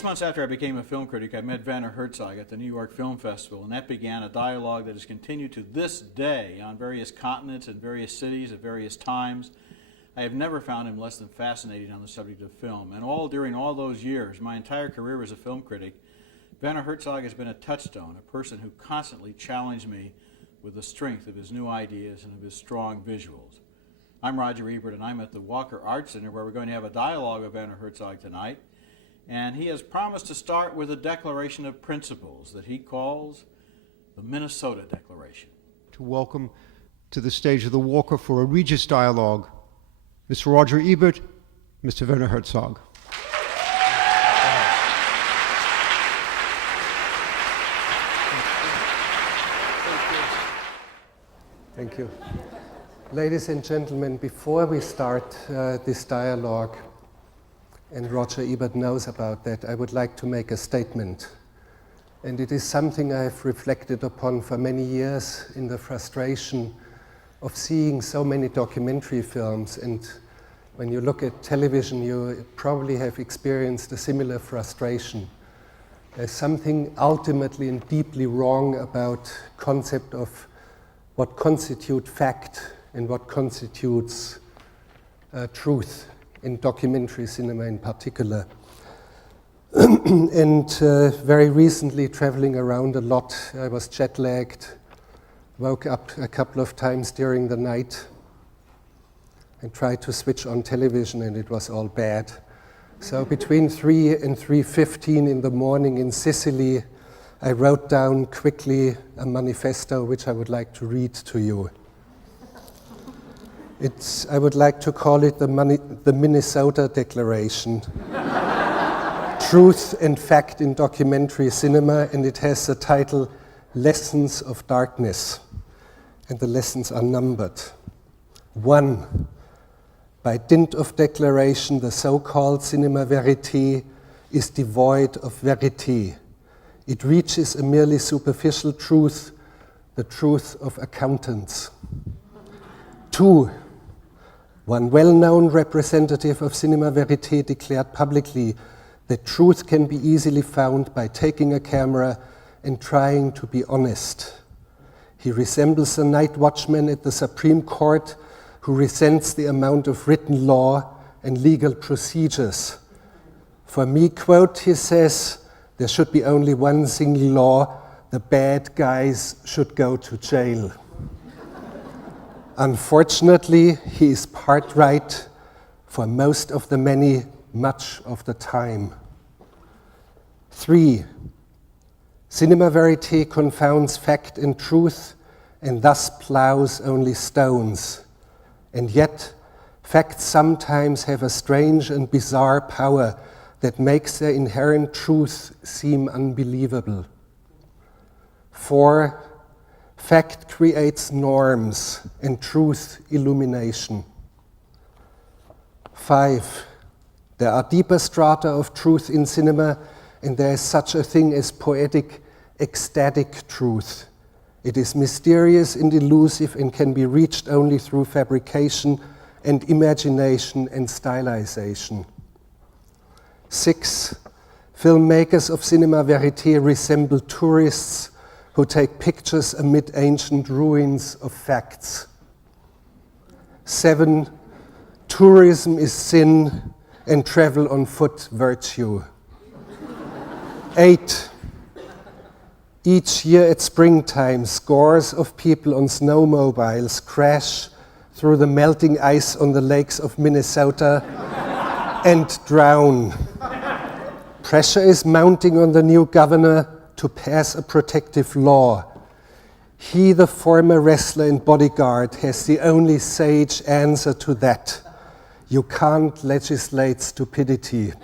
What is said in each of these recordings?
6 months after I became a film critic, I met Werner Herzog at the New York Film Festival, and that began a dialogue that has continued to this day on various continents and various cities at various times. I have never found him less than fascinating on the subject of film, and during all those years, my entire career as a film critic, Werner Herzog has been a touchstone, a person who constantly challenged me with the strength of his new ideas and of his strong visuals. I'm Roger Ebert, and I'm at the Walker Art Center, where we're going to have a dialogue with Werner Herzog tonight. And he has promised to start with a declaration of principles that he calls the Minnesota Declaration. To welcome to the stage of the Walker for a Regis dialogue, Mr. Roger Ebert, Mr. Werner Herzog. Thank you. Ladies and gentlemen, before we start this dialogue, and Roger Ebert knows about that, I would like to make a statement. And it is something I have reflected upon for many years in the frustration of seeing so many documentary films. And when you look at television, you probably have experienced a similar frustration. There's something ultimately and deeply wrong about concept of what constitutes fact and what constitutes truth in documentary cinema in particular. And very recently, traveling around a lot, I was jet-lagged, woke up a couple of times during the night and tried to switch on television, and it was all bad. So between 3 and 3:15 in the morning in Sicily, I wrote down quickly a manifesto which I would like to read to you. I would like to call it the Minnesota Declaration. Truth and Fact in Documentary Cinema, and it has the title Lessons of Darkness. And the lessons are numbered. 1. By dint of declaration, the so-called cinema verite is devoid of verite. It reaches a merely superficial truth, the truth of accountants. 2. One well-known representative of cinema verite declared publicly that truth can be easily found by taking a camera and trying to be honest. He resembles a night watchman at the Supreme Court who resents the amount of written law and legal procedures. For me, quote, he says, there should be only one single law: the bad guys should go to jail. Unfortunately, he is part right for most of the many, much of the time. 3. Cinema verite confounds fact and truth and thus plows only stones. And yet, facts sometimes have a strange and bizarre power that makes their inherent truth seem unbelievable. 4. Fact creates norms and truth illumination. 5. There are deeper strata of truth in cinema, and there is such a thing as poetic, ecstatic truth. It is mysterious and elusive and can be reached only through fabrication and imagination and stylization. 6. Filmmakers of cinema verite resemble tourists who take pictures amid ancient ruins of facts. 7. Tourism is sin and travel on foot virtue. 8. Each year at springtime, scores of people on snowmobiles crash through the melting ice on the lakes of Minnesota and drown. Pressure is mounting on the new governor to pass a protective law. He, the former wrestler and bodyguard, has the only sage answer to that. You can't legislate stupidity.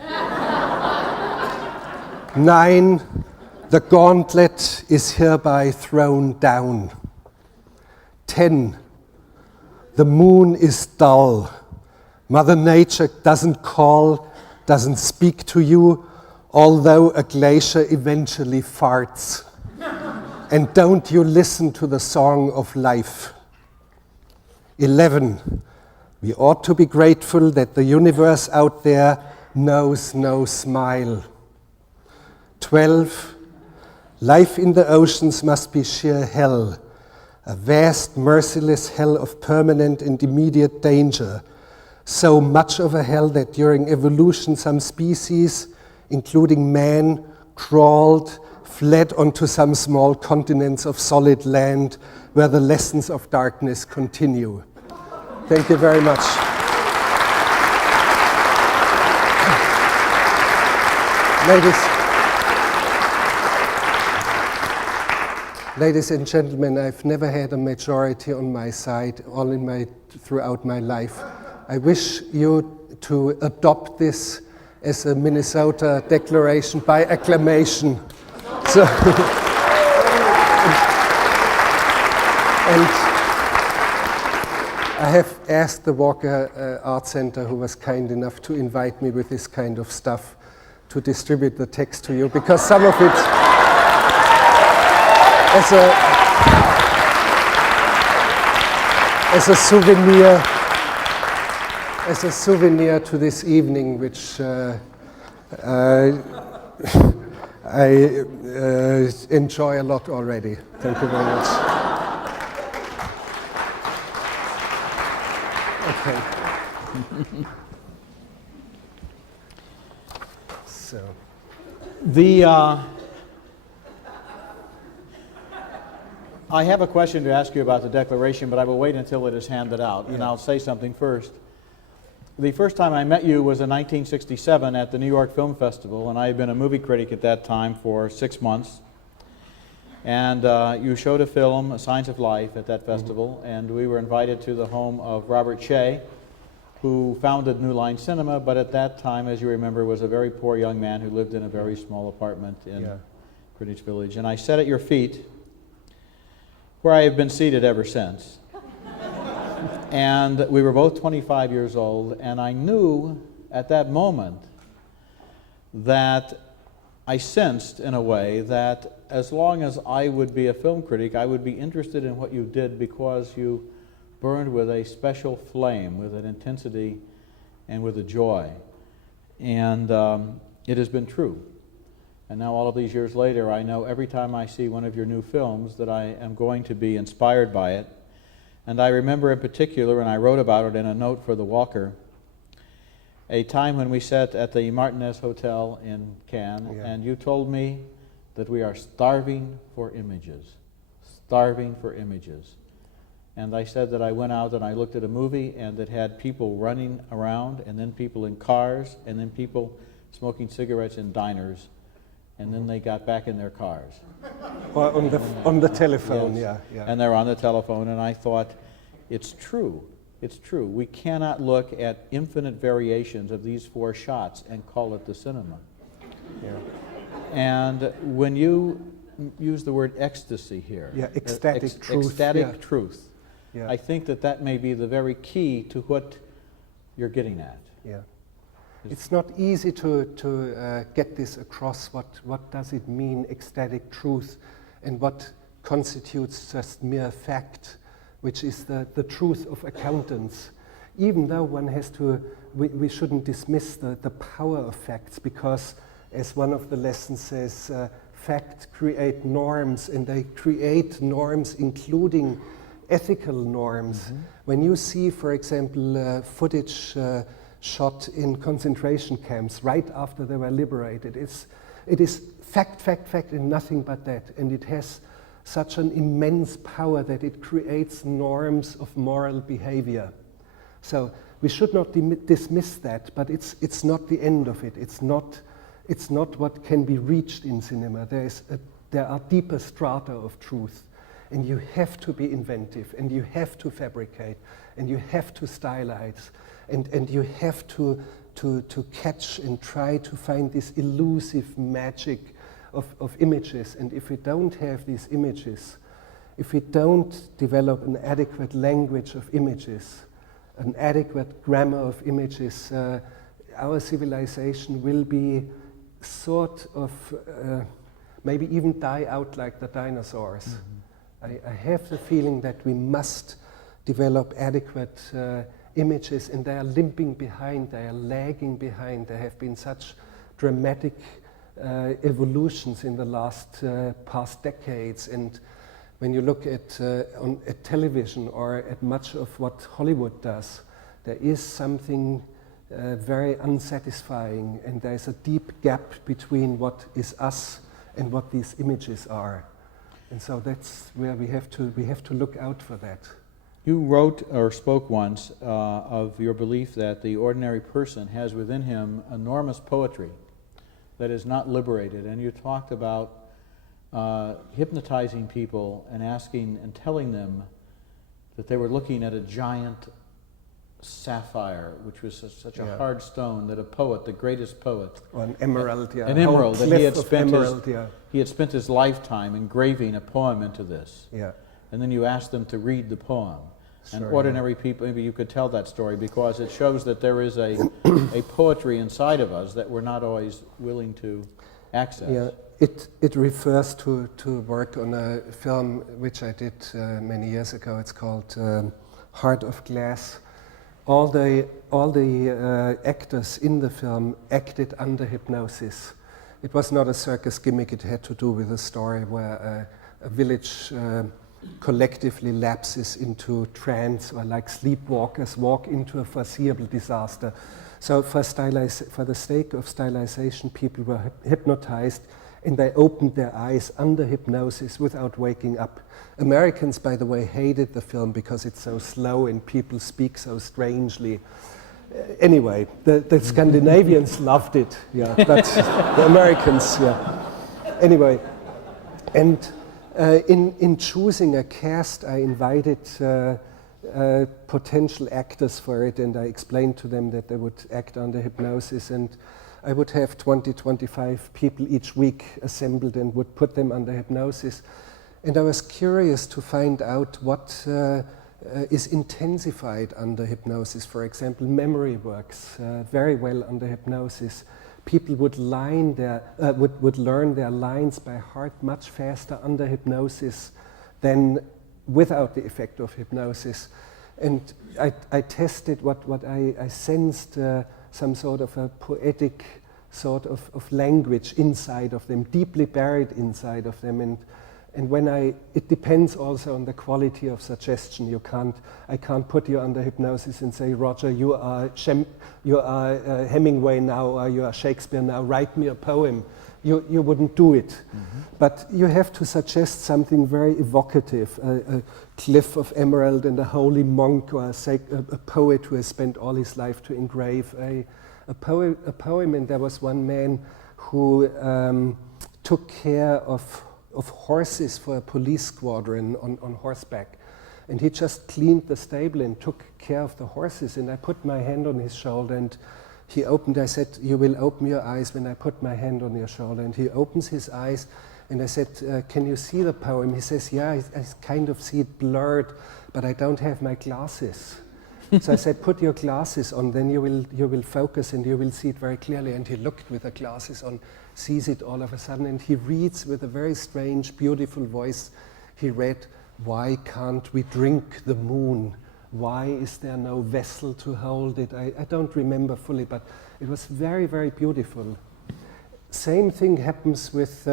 9. The gauntlet is hereby thrown down. 10. The moon is dull. Mother Nature doesn't call, doesn't speak to you, although a glacier eventually farts. And don't you listen to the song of life. 11. We ought to be grateful that the universe out there knows no smile. 12. Life in the oceans must be sheer hell, a vast, merciless hell of permanent and immediate danger. So much of a hell that during evolution some species, including man, crawled, fled onto some small continents of solid land where the lessons of darkness continue. Thank you very much. Ladies and gentlemen, I've never had a majority on my side throughout my life. I wish you to adopt this as a Minnesota declaration by acclamation. So, and I have asked the Walker Art Center, who was kind enough to invite me with this kind of stuff, to distribute the text to you, because some of it, as a souvenir to this evening, which I enjoy a lot already. Thank you very much. Okay. So. I have a question to ask you about the Declaration, but I will wait until it is handed out, and I'll say something first. The first time I met you was in 1967 at the New York Film Festival, and I had been a movie critic at that time for 6 months. And you showed a film, Signs of Life, at that festival, and we were invited to the home of Robert Shea, who founded New Line Cinema, but at that time, as you remember, was a very poor young man who lived in a very small apartment in Greenwich Village. And I sat at your feet, where I have been seated ever since. And we were both 25 years old, and I knew at that moment that I sensed, in a way, that as long as I would be a film critic, I would be interested in what you did because you burned with a special flame, with an intensity and with a joy. And it has been true. And now all of these years later, I know every time I see one of your new films that I am going to be inspired by it. And I remember in particular, and I wrote about it in a note for the Walker, a time when we sat at the Martinez Hotel in Cannes, and you told me that we are starving for images. Starving for images. And I said that I went out and I looked at a movie and it had people running around, and then people in cars, and then people smoking cigarettes in diners, and then they got back in their cars. Or on the telephone, yes. And they're on the telephone, and I thought, it's true. It's true. We cannot look at infinite variations of these 4 shots and call it the cinema. And when you use the word ecstasy here, ecstatic truth. Ecstatic truth. I think that may be the very key to what you're getting at. It's not easy to get this across. What does it mean, ecstatic truth, and what constitutes just mere fact, which is the truth of accountants. Even though one has to, we shouldn't dismiss the power of facts, because as one of the lessons says, facts create norms, and they create norms including ethical norms. When you see, for example, footage shot in concentration camps right after they were liberated, it is fact, and nothing but that. And it has such an immense power that it creates norms of moral behavior. So we should not dismiss that, but it's not the end of it. It's not what can be reached in cinema. There are deeper strata of truth, and you have to be inventive, and you have to fabricate, and you have to stylize, and you have to catch and try to find this elusive magic of images. And if we don't have these images, if we don't develop an adequate language of images, an adequate grammar of images, our civilization will be sort of maybe even die out like the dinosaurs. I have the feeling that we must develop adequate images, and they are limping behind, they are lagging behind. There have been such dramatic evolutions in the past decades. And when you look at television or at much of what Hollywood does, there is something very unsatisfying, and there is a deep gap between what is us and what these images are. And so that's where we have to look out for that. You wrote or spoke once of your belief that the ordinary person has within him enormous poetry that is not liberated, and you talked about hypnotizing people and asking and telling them that they were looking at a giant sapphire, which was such a hard stone that a poet, the greatest poet, or an emerald, an emerald, that he had spent his lifetime engraving a poem into this. Yeah. And then you asked them to read the poem. And Sure, ordinary people, maybe you could tell that story, because it shows that there is a poetry inside of us that we're not always willing to access. Yeah, it refers to work on a film which I did many years ago. It's called Heart of Glass. All the actors in the film acted under hypnosis. It was not a circus gimmick. It had to do with a story where a village collectively lapses into trance, or like sleepwalkers walk into a foreseeable disaster. So for the sake of stylization, people were hypnotized, and they opened their eyes under hypnosis without waking up. Americans, by the way, hated the film because it's so slow and people speak so strangely. Anyway, the Scandinavians loved it, yeah, but the Americans, yeah. Anyway, and in choosing a cast, I invited potential actors for it, and I explained to them that they would act under hypnosis, and I would have 20, 25 people each week assembled and would put them under hypnosis. And I was curious to find out what is intensified under hypnosis. For example, memory works very well under hypnosis. People would learn their lines by heart much faster under hypnosis than without the effect of hypnosis. And I tested what I sensed some sort of a poetic sort of language inside of them, deeply buried inside of them. And when it depends also on the quality of suggestion. I can't put you under hypnosis and say, Roger, you are Hemingway now, or you are Shakespeare now, write me a poem. You wouldn't do it. Mm-hmm. But you have to suggest something very evocative, a cliff of emerald and a holy monk, or a poet who has spent all his life to engrave a poem. And there was one man who took care of horses for a police squadron on horseback. And he just cleaned the stable and took care of the horses. And I put my hand on his shoulder, and he opened. I said, you will open your eyes when I put my hand on your shoulder. And he opens his eyes, and I said, can you see the poem? He says, yeah, I kind of see it blurred, but I don't have my glasses. So I said, put your glasses on, then you will focus and you will see it very clearly. And he looked with the glasses on, sees it all of a sudden, and he reads with a very strange, beautiful voice. He read, why can't we drink the moon? Why is there no vessel to hold it? I don't remember fully, but it was very, very beautiful. Same thing happens with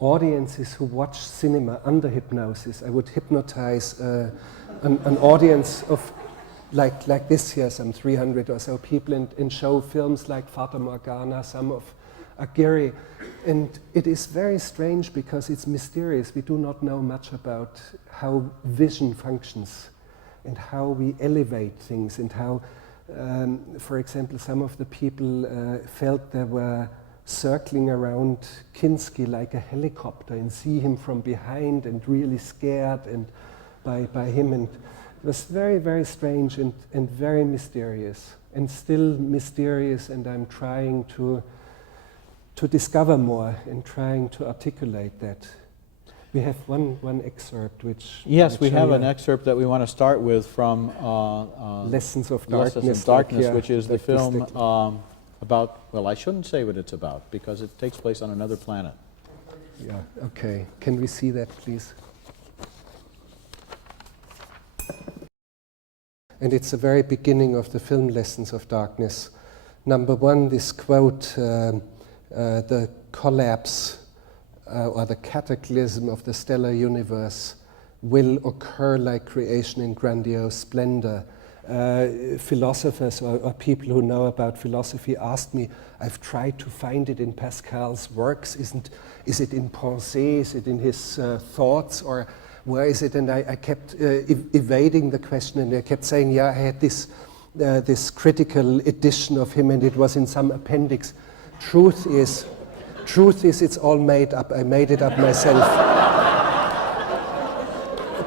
audiences who watch cinema under hypnosis. I would hypnotize an audience of like this here, some 300 or so people, and show films like Fata Morgana, some of Aguirre. And it is very strange because it's mysterious. We do not know much about how vision functions and how we elevate things, and how, for example, some of the people felt they were circling around Kinski like a helicopter and see him from behind and really scared and by him. And it was very, very strange and very mysterious, and still mysterious, and I'm trying to discover more and trying to articulate that. We have one excerpt which... Yes, we have an excerpt that we want to start with from Lessons of Darkness, which is the film about, well, I shouldn't say what it's about because it takes place on another planet. Yeah, okay. Can we see that, please? And it's the very beginning of the film Lessons of Darkness. Number one, this quote, the collapse or the cataclysm of the stellar universe will occur like creation in grandiose splendor. Philosophers or people who know about philosophy asked me, I've tried to find it in Pascal's works. Is it in Pensée? Is it in his thoughts? Or where is it? And I kept evading the question, and I kept saying, yeah, I had this critical edition of him, and it was in some appendix. Truth is, it's all made up. I made it up myself.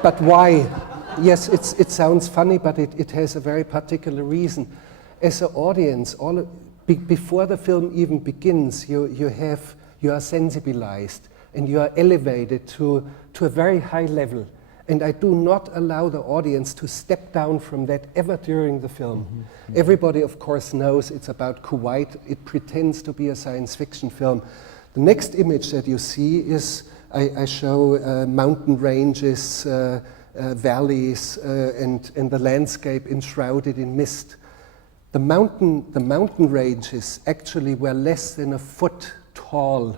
But why? Yes, it sounds funny, but it has a very particular reason. As an audience, before the film even begins, you are sensibilized and you are elevated to a very high level. And I do not allow the audience to step down from that ever during the film. Mm-hmm. Everybody, of course, knows it's about Kuwait. It pretends to be a science fiction film. The next image that you see is I show mountain ranges, valleys, and the landscape enshrouded in mist. The mountain ranges actually were less than a foot tall.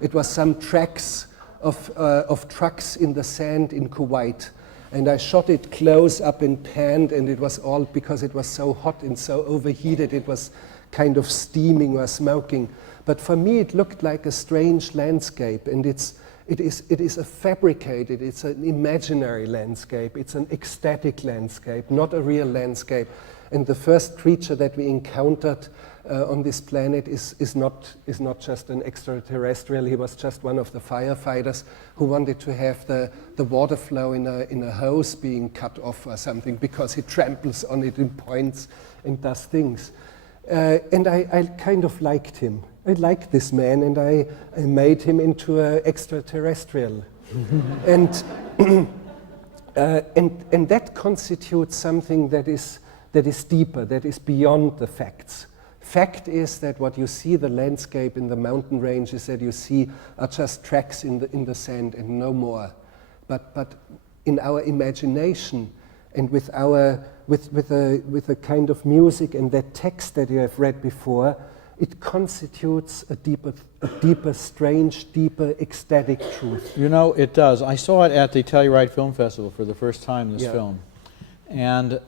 It was some tracks of trucks in the sand in Kuwait. And I shot it close up and panned, and it was all because it was so hot and so overheated, it was kind of steaming or smoking. But for me, it looked like a strange landscape, and it is a fabricated, it's an imaginary landscape, it's an ecstatic landscape, not a real landscape. And the first creature that we encountered on this planet is not just an extraterrestrial. He was just one of the firefighters who wanted to have the water flow in a hose being cut off or something, because he tramples on it in points and does things. And I kind of liked him. I liked this man, and I made him into an extraterrestrial. And that constitutes something that is deeper, that is beyond the facts. Fact is that what you see, the landscape in the mountain ranges that you see, are just tracks in the sand and no more. But in our imagination and with a kind of music and that text that you have read before, it constitutes a deeper, strange, deeper, ecstatic truth. You know, it does. I saw it at the Telluride Film Festival for the first time, this film. And,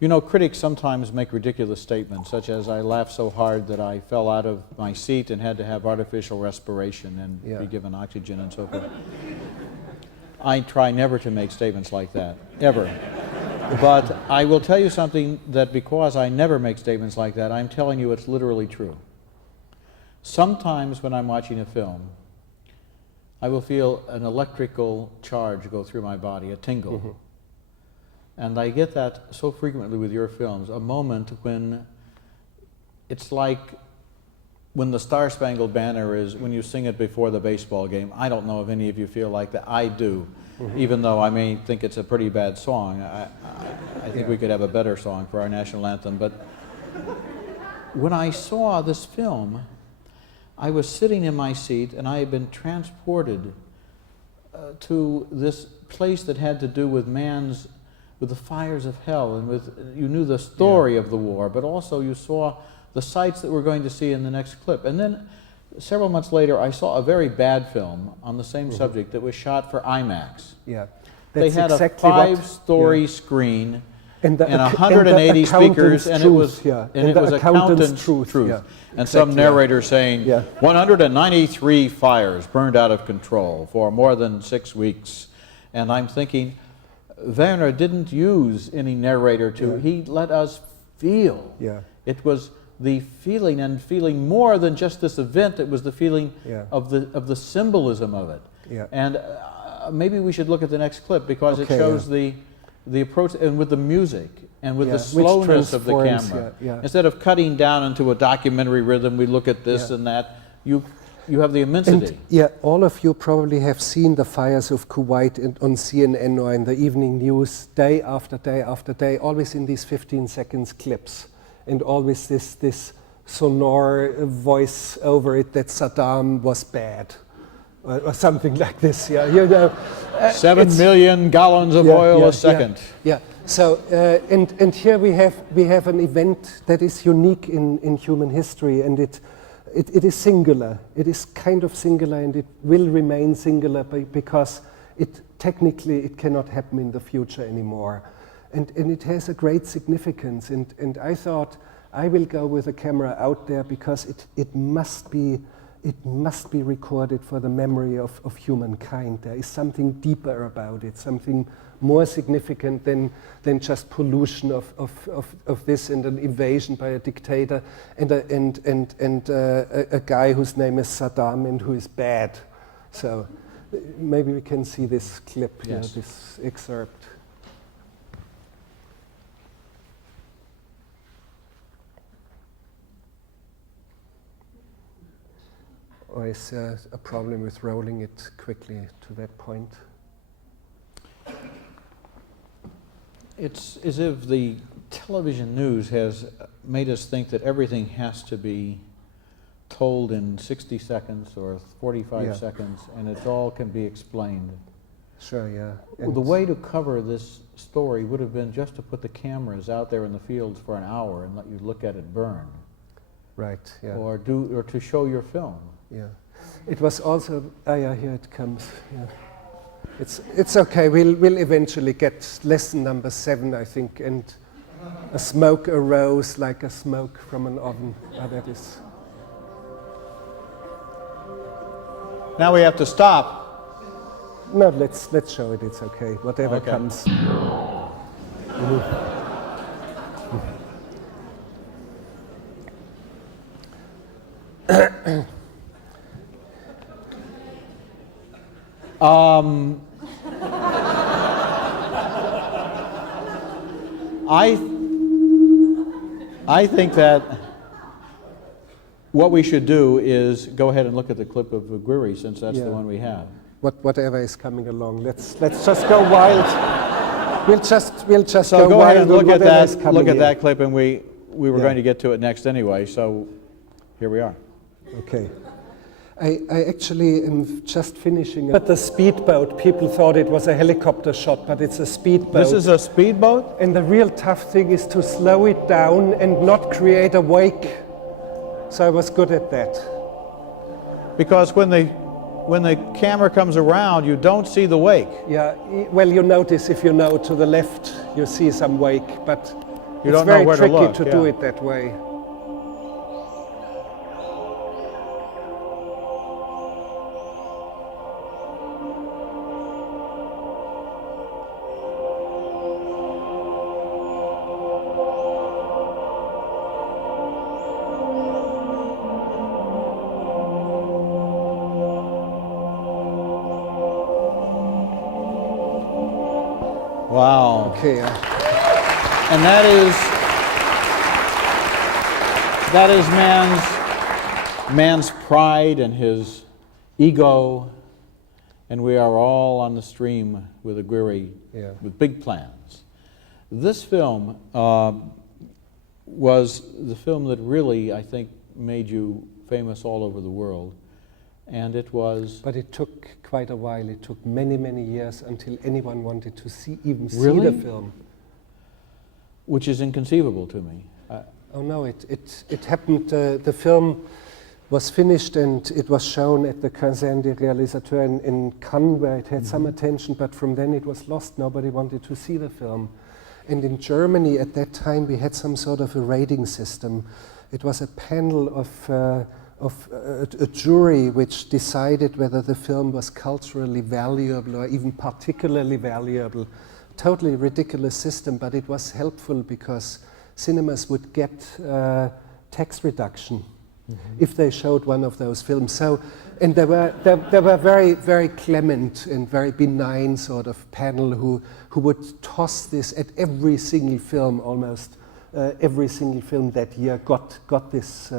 you know, critics sometimes make ridiculous statements, such as, I laughed so hard that I fell out of my seat and had to have artificial respiration and be given oxygen and so forth. I try never to make statements like that, ever. But I will tell you something that, because I never make statements like that, I'm telling you it's literally true. Sometimes when I'm watching a film, I will feel an electrical charge go through my body, a tingle. Mm-hmm. And I get that so frequently with your films, a moment when it's like when the Star-Spangled Banner is, when you sing it before the baseball game. I don't know if any of you feel like that. I do. Mm-hmm. Even though I may think it's a pretty bad song. I think we could have a better song for our national anthem. But when I saw this film, I was sitting in my seat and I had been transported to this place that had to do with with the fires of hell, and you knew the story of the war, but also you saw the sights that we're going to see in the next clip. And then several months later, I saw a very bad film on the same subject that was shot for IMAX. Yeah, they had exactly a 5-story screen and 180 speakers, and it was accountant's truth. Yeah, and exactly, some narrator saying, 193 fires burned out of control for more than 6 weeks. And I'm thinking, Werner didn't use any narrator he let us feel. Yeah. It was the feeling, and feeling more than just this event, it was the feeling of the symbolism of it. Yeah. And maybe we should look at the next clip, because it shows the approach, and with the music and with the slowness of the camera. Instead of cutting down into a documentary rhythm, we look at this and that. You have the immensity. And, all of you probably have seen the fires of Kuwait on CNN or in the evening news day after day after day, always in these 15 seconds clips, and always this sonore voice over it that Saddam was bad, or something like this. Yeah, you know, 7 million gallons of oil a second. Yeah. So and here we have an event that is unique in human history, and it is singular. It is kind of singular, and it will remain singular because technically it cannot happen in the future anymore. And it has a great significance. And I thought I will go with a camera out there because it must be recorded for the memory of humankind. There is something deeper about it, something more significant than just pollution of this and an invasion by a dictator and a guy whose name is Saddam and who is bad. So maybe we can see this clip here, yes. this excerpt. Or is there a problem with rolling it quickly to that point? It's as if the television news has made us think that everything has to be told in 60 seconds or 45 seconds, and it all can be explained. Sure, yeah. Well, the way to cover this story would have been just to put the cameras out there in the fields for an hour and let you look at it burn. Right, yeah. Or to show your film. Yeah. It was also, yeah, here it comes. Yeah. It's okay, we'll eventually get lesson number 7, I think, and a smoke arose like a smoke from an oven. That is. Now we have to stop. No, let's show it, it's okay, whatever Okay. comes. I think that what we should do is go ahead and look at the clip of Aguirre, since that's the one we have. Whatever is coming along, let's just go wild. We'll just So go wild ahead and look at whatever is that. coming Look at in. that clip, and we were Yeah. going to get to it next anyway. So here we are. Okay. I actually am just finishing. But the speedboat, people thought it was a helicopter shot, but it's a speedboat. This is a speedboat. And the real tough thing is to slow it down and not create a wake. So I was good at that. Because when the camera comes around, you don't see the wake. Yeah, well, you notice if you know to the left, you see some wake, but You it's don't know very where to tricky look, to yeah. do it that way. Wow. Okay. And that is man's pride and his ego, and we are all on the stream with Aguirre, with big plans. This film was the film that really, I think, made you famous all over the world, and it was... But it took quite a while. It took many, many years until anyone wanted to see Really? the film. Which is inconceivable to me. Oh no, it happened, the film was finished and it was shown at the Quinzaine des Réalisateurs in Cannes, where it had some attention, but from then it was lost. Nobody wanted to see the film. And in Germany at that time we had some sort of a rating system. It was a panel of a jury which decided whether the film was culturally valuable or even particularly valuable. Totally ridiculous system, but it was helpful because cinemas would get tax reduction if they showed one of those films. So, and there were very, very clement and very benign sort of panel who would toss this at every single film, almost every single film that year got this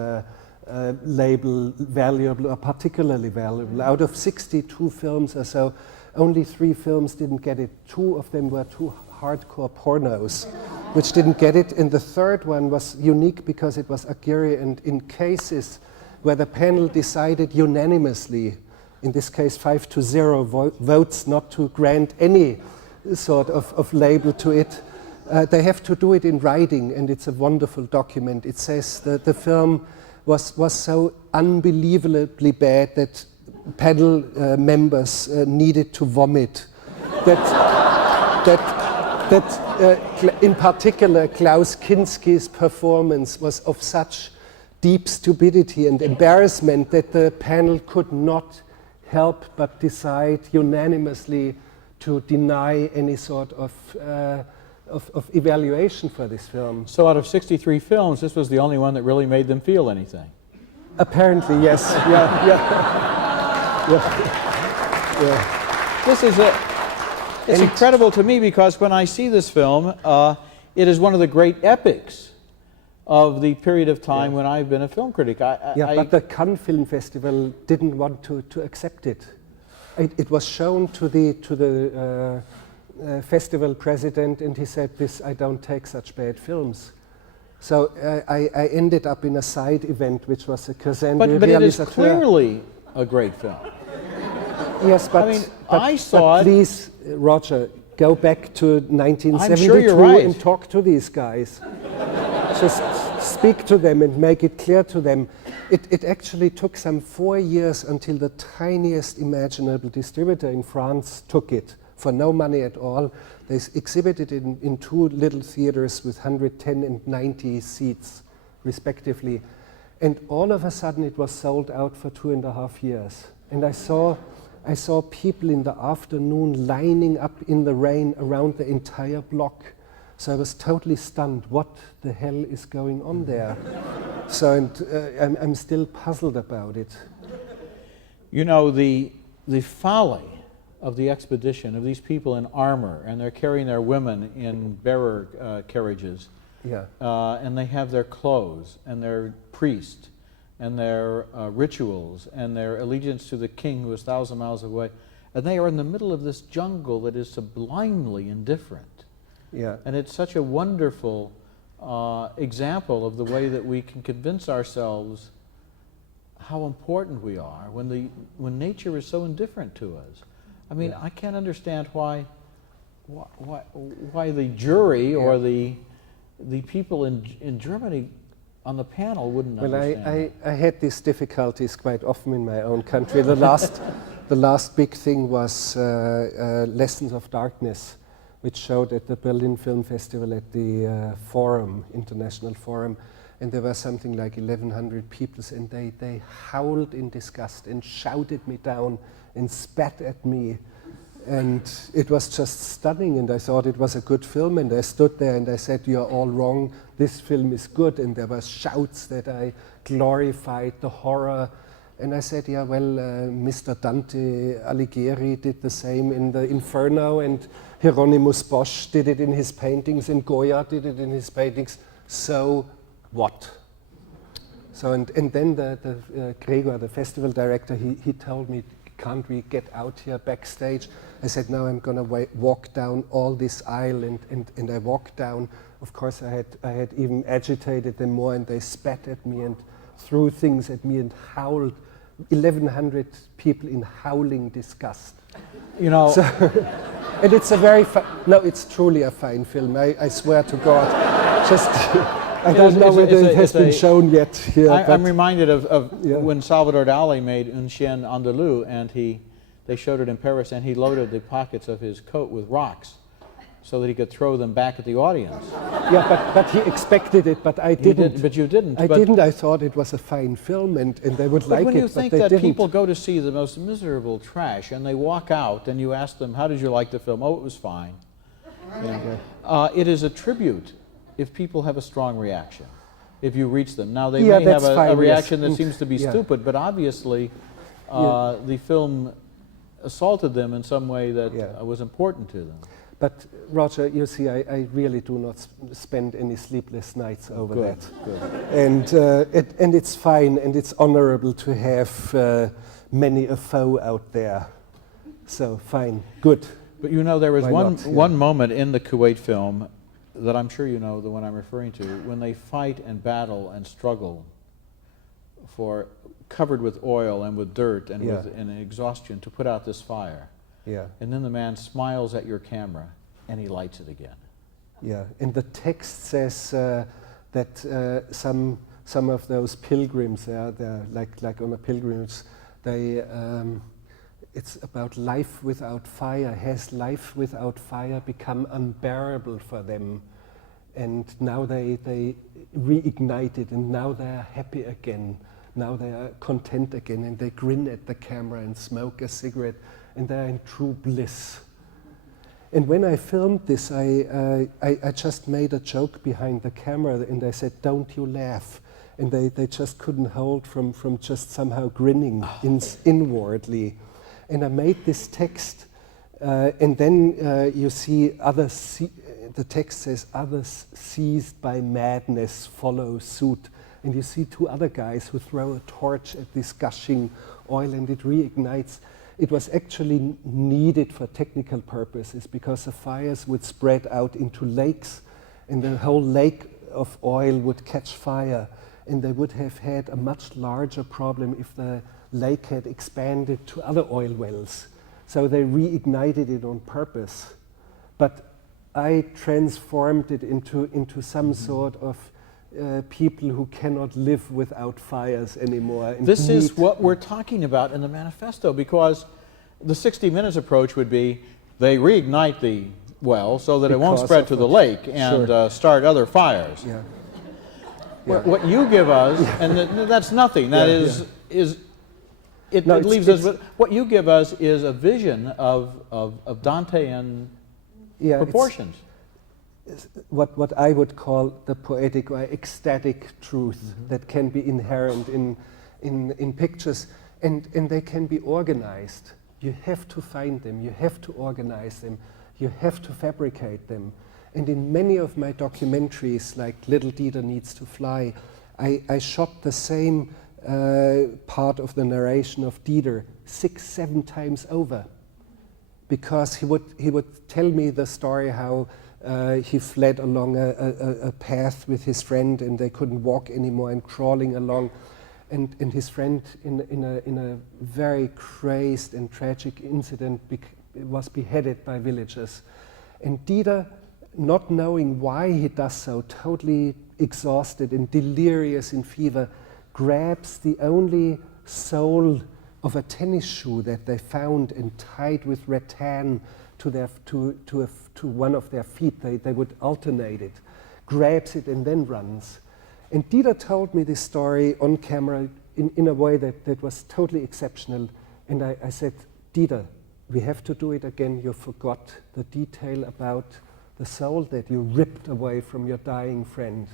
label valuable or particularly valuable. Out of 62 films or so, only 3 films didn't get it. 2 of them were 2 hardcore pornos, which didn't get it. And the third one was unique because it was Aguirre, and in cases where the panel decided unanimously, in this case 5-0 votes not to grant any sort of label to it, they have to do it in writing, and it's a wonderful document. It says that the film was so unbelievably bad that panel members needed to vomit. In particular, Klaus Kinski's performance was of such deep stupidity and embarrassment that the panel could not help but decide unanimously to deny any sort of evaluation for this film. So out of 63 films, this was the only one that really made them feel anything. Apparently, yes. This is it's incredible to me, because when I see this film, it is one of the great epics of the period of time when I've been a film critic. But the Cannes Film Festival didn't want to accept it. It was shown to the festival president, and he said, I don't take such bad films. So I ended up in a side event, which was a Kazan But it is clearly a great film. Yes, but, I mean, I saw it. Please, Roger, go back to 1972 I'm sure you're right. and talk to these guys. Just speak to them and make it clear to them. It actually took some 4 years until the tiniest imaginable distributor in France took it for no money at all. They exhibited it in 2 little theaters with 110 and 90 seats, respectively. And all of a sudden it was sold out for 2.5 years. And I saw people in the afternoon lining up in the rain around the entire block. So I was totally stunned. What the hell is going on there? So I'm still puzzled about it. You know, the folly of the expedition, of these people in armor, and they're carrying their women in bearer carriages, and they have their clothes and their priest and their rituals and their allegiance to the king who is 1,000 miles away, and they are in the middle of this jungle that is sublimely indifferent. Yeah. And it's such a wonderful example of the way that we can convince ourselves how important we are when nature is so indifferent to us. I mean, I can't understand why the jury or the people in Germany on the panel wouldn't understand. I had these difficulties quite often in my own country. The last big thing was Lessons of Darkness, which showed at the Berlin Film Festival at the Forum, International Forum, and there were something like 1,100 people, and they howled in disgust and shouted me down and spat at me, and it was just stunning, and I thought it was a good film, and I stood there and I said, "You're all wrong, this film is good," and there were shouts that I glorified the horror. And I said, yeah, well, Mr. Dante Alighieri did the same in the Inferno, and Hieronymus Bosch did it in his paintings, and Goya did it in his paintings. So what? So and then the Gregor, the festival director, he told me, can't we get out here backstage? I said, no, I'm going to walk down all this aisle, and I walked down. Of course, I had even agitated them more, and they spat at me and threw things at me and howled. 1,100 people in howling disgust. You know, so, and it's a very it's truly a fine film. I swear to God. Just I don't know whether it has been shown yet here. I'm reminded of when Salvador Dali made Un Chien Andalou, and they showed it in Paris, and he loaded the pockets of his coat with rocks so that he could throw them back at the audience. Yeah, but he expected it, but I didn't. But you didn't. I didn't. I thought it was a fine film, and they would like it, but they didn't. But when you think that people go to see the most miserable trash, and they walk out, and you ask them, how did you like the film? Oh, it was fine. It is a tribute if people have a strong reaction, if you reach them. Now, they may have a reaction that seems to be stupid, but obviously the film assaulted them in some way that was important to them. But Roger, you see, I really do not spend any sleepless nights over that. Good. And it's fine, and it's honorable to have many a foe out there. So fine, good. But you know, there was one moment in the Kuwait film that I'm sure you know, the one I'm referring to, when they fight and battle and struggle for covered with oil and with dirt and with exhaustion to put out this fire. Yeah. And then the man smiles at your camera and he lights it again. Yeah, and the text says that some some of those pilgrims. They're like on a pilgrimage. They it's about life without fire. Has life without fire become unbearable for them? And now they reignite it, and now they're happy again. Now they are content again, and they grin at the camera and smoke a cigarette, and they're in true bliss. And when I filmed this, I just made a joke behind the camera, and I said, "Don't you laugh." And they just couldn't hold from just somehow grinning inwardly. And I made this text, and then you see the text says, "Others seized by madness follow suit." And you see two other guys who throw a torch at this gushing oil, and it reignites. It was actually needed for technical purposes because the fires would spread out into lakes, and the whole lake of oil would catch fire. And they would have had a much larger problem if the lake had expanded to other oil wells. So they reignited it on purpose. But I transformed it into some sort of people who cannot live without fires anymore. And This is what we're talking about in the manifesto, because the 60 Minutes approach would be they reignite the well so that it won't Because spread of to the it. lake and Sure. Start other fires. Yeah. What you give us, and that's nothing. That Yeah, it No, leaves us with, what you give us is a vision of Dantean Yeah, it's proportions. what I would call the poetic or ecstatic truth that can be inherent in pictures, and they can be organized. You have to find them, you have to organize them, you have to fabricate them. And in many of my documentaries, like Little Dieter Needs to Fly, I shot the same part of the narration of Dieter 6-7 times over, because he would tell me the story how he fled along a path with his friend, and they couldn't walk anymore, and crawling along, and his friend in a very crazed and tragic incident was beheaded by villagers. And Dieter, not knowing why he does so, totally exhausted and delirious in fever, grabs the only sole of a tennis shoe that they found and tied with rattan to one of their feet. They would alternate it, grabs it and then runs. And Dieter told me this story on camera in a way that was totally exceptional. And I said, "Dieter, we have to do it again. You forgot the detail about the soul that you ripped away from your dying friend."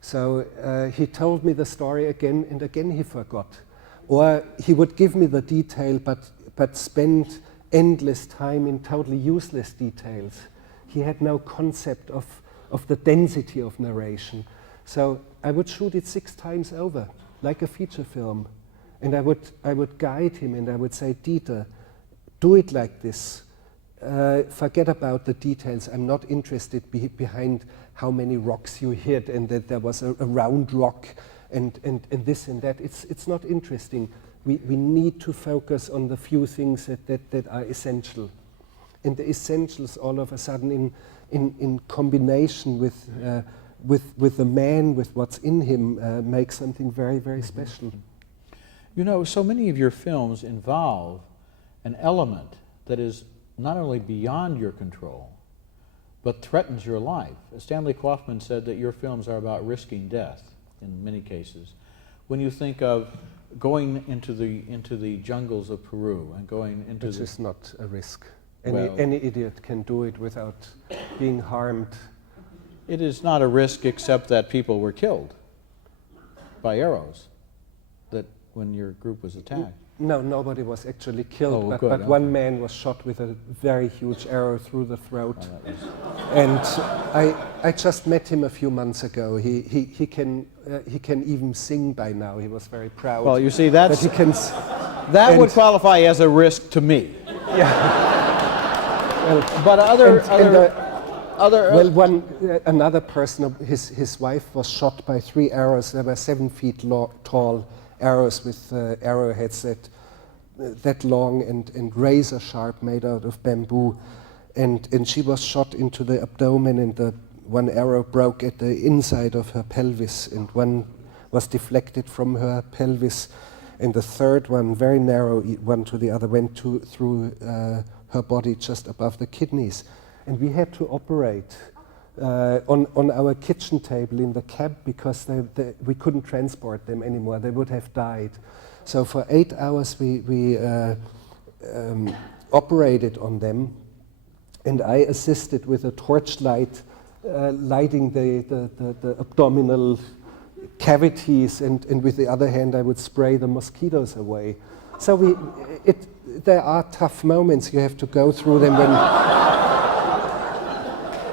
So he told me the story again, and again he forgot. Or he would give me the detail, but spend endless time in totally useless details. He had no concept of the density of narration. So I would shoot it 6 times over, like a feature film. And I would guide him, and I would say, "Dieter, do it like this. Forget about the details. I'm not interested behind how many rocks you hit, and that there was a round rock and this and that. It's not interesting. We need to focus on the few things that are essential. And the essentials all of a sudden in combination with the man, with what's in him, make something very, very special." You know, so many of your films involve an element that is not only beyond your control, but threatens your life. Stanley Kaufman said that your films are about risking death in many cases. When you think of going into the jungles of Peru and going into Which is not a risk. Well- Any idiot can do it without being harmed. it is not a risk except that people were killed by arrows that when your group was attacked. No, nobody was actually killed, Oh, but, good, but okay. one man was shot with a very huge arrow through the throat. Oh, that was- And I just met him a few months ago. He can even sing by now. He was very proud. Well, you see, that he can. that would and- qualify as a risk to me. Well, But other another person, his wife was shot by 3 arrows. They were 7 feet tall arrows with arrowheads that long and razor sharp, made out of bamboo. And she was shot into the abdomen, and one arrow broke at the inside of her pelvis, and was deflected from her pelvis, and the third one, very narrow one to the other, went through her body just above the kidneys. And we had to operate on our kitchen table in the cab because we couldn't transport them anymore. They would have died. So for 8 hours we operated on them, and I assisted with a torchlight, lighting the abdominal cavities, and with the other hand I would spray the mosquitoes away. So there are tough moments. You have to go through them when...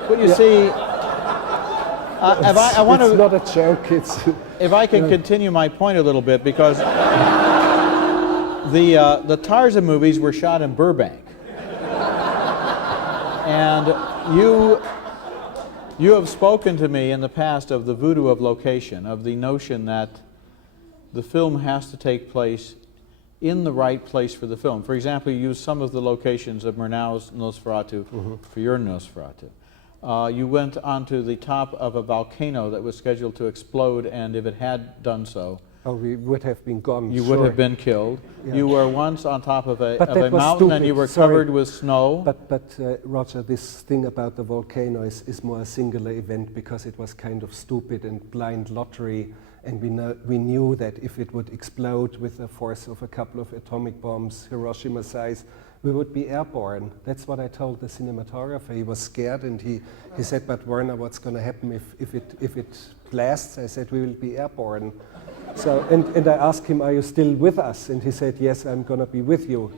But you see, I want to... It's not a joke, it's... If I can continue my point a little bit, because the Tarzan movies were shot in Burbank. And you have spoken to me in the past of the voodoo of location, of the notion that the film has to take place in the right place for the film. For example, you use some of the locations of Murnau's Nosferatu for your Nosferatu. You went onto the top of a volcano that was scheduled to explode, and if it had done so, we would have been gone. You would have been killed. Yeah. You were once on top of a mountain, stupid. And you were covered with snow. But Roger, this thing about the volcano is more a singular event because it was kind of stupid and blind lottery, and we knew that if it would explode with the force of a couple of atomic bombs, Hiroshima size, we would be airborne. That's what I told the cinematographer. He was scared, and he said, "But Werner, what's going to happen if it blasts?" I said, "We will be airborne." So, and I asked him, "Are you still with us?" And he said, "Yes, I'm going to be with you."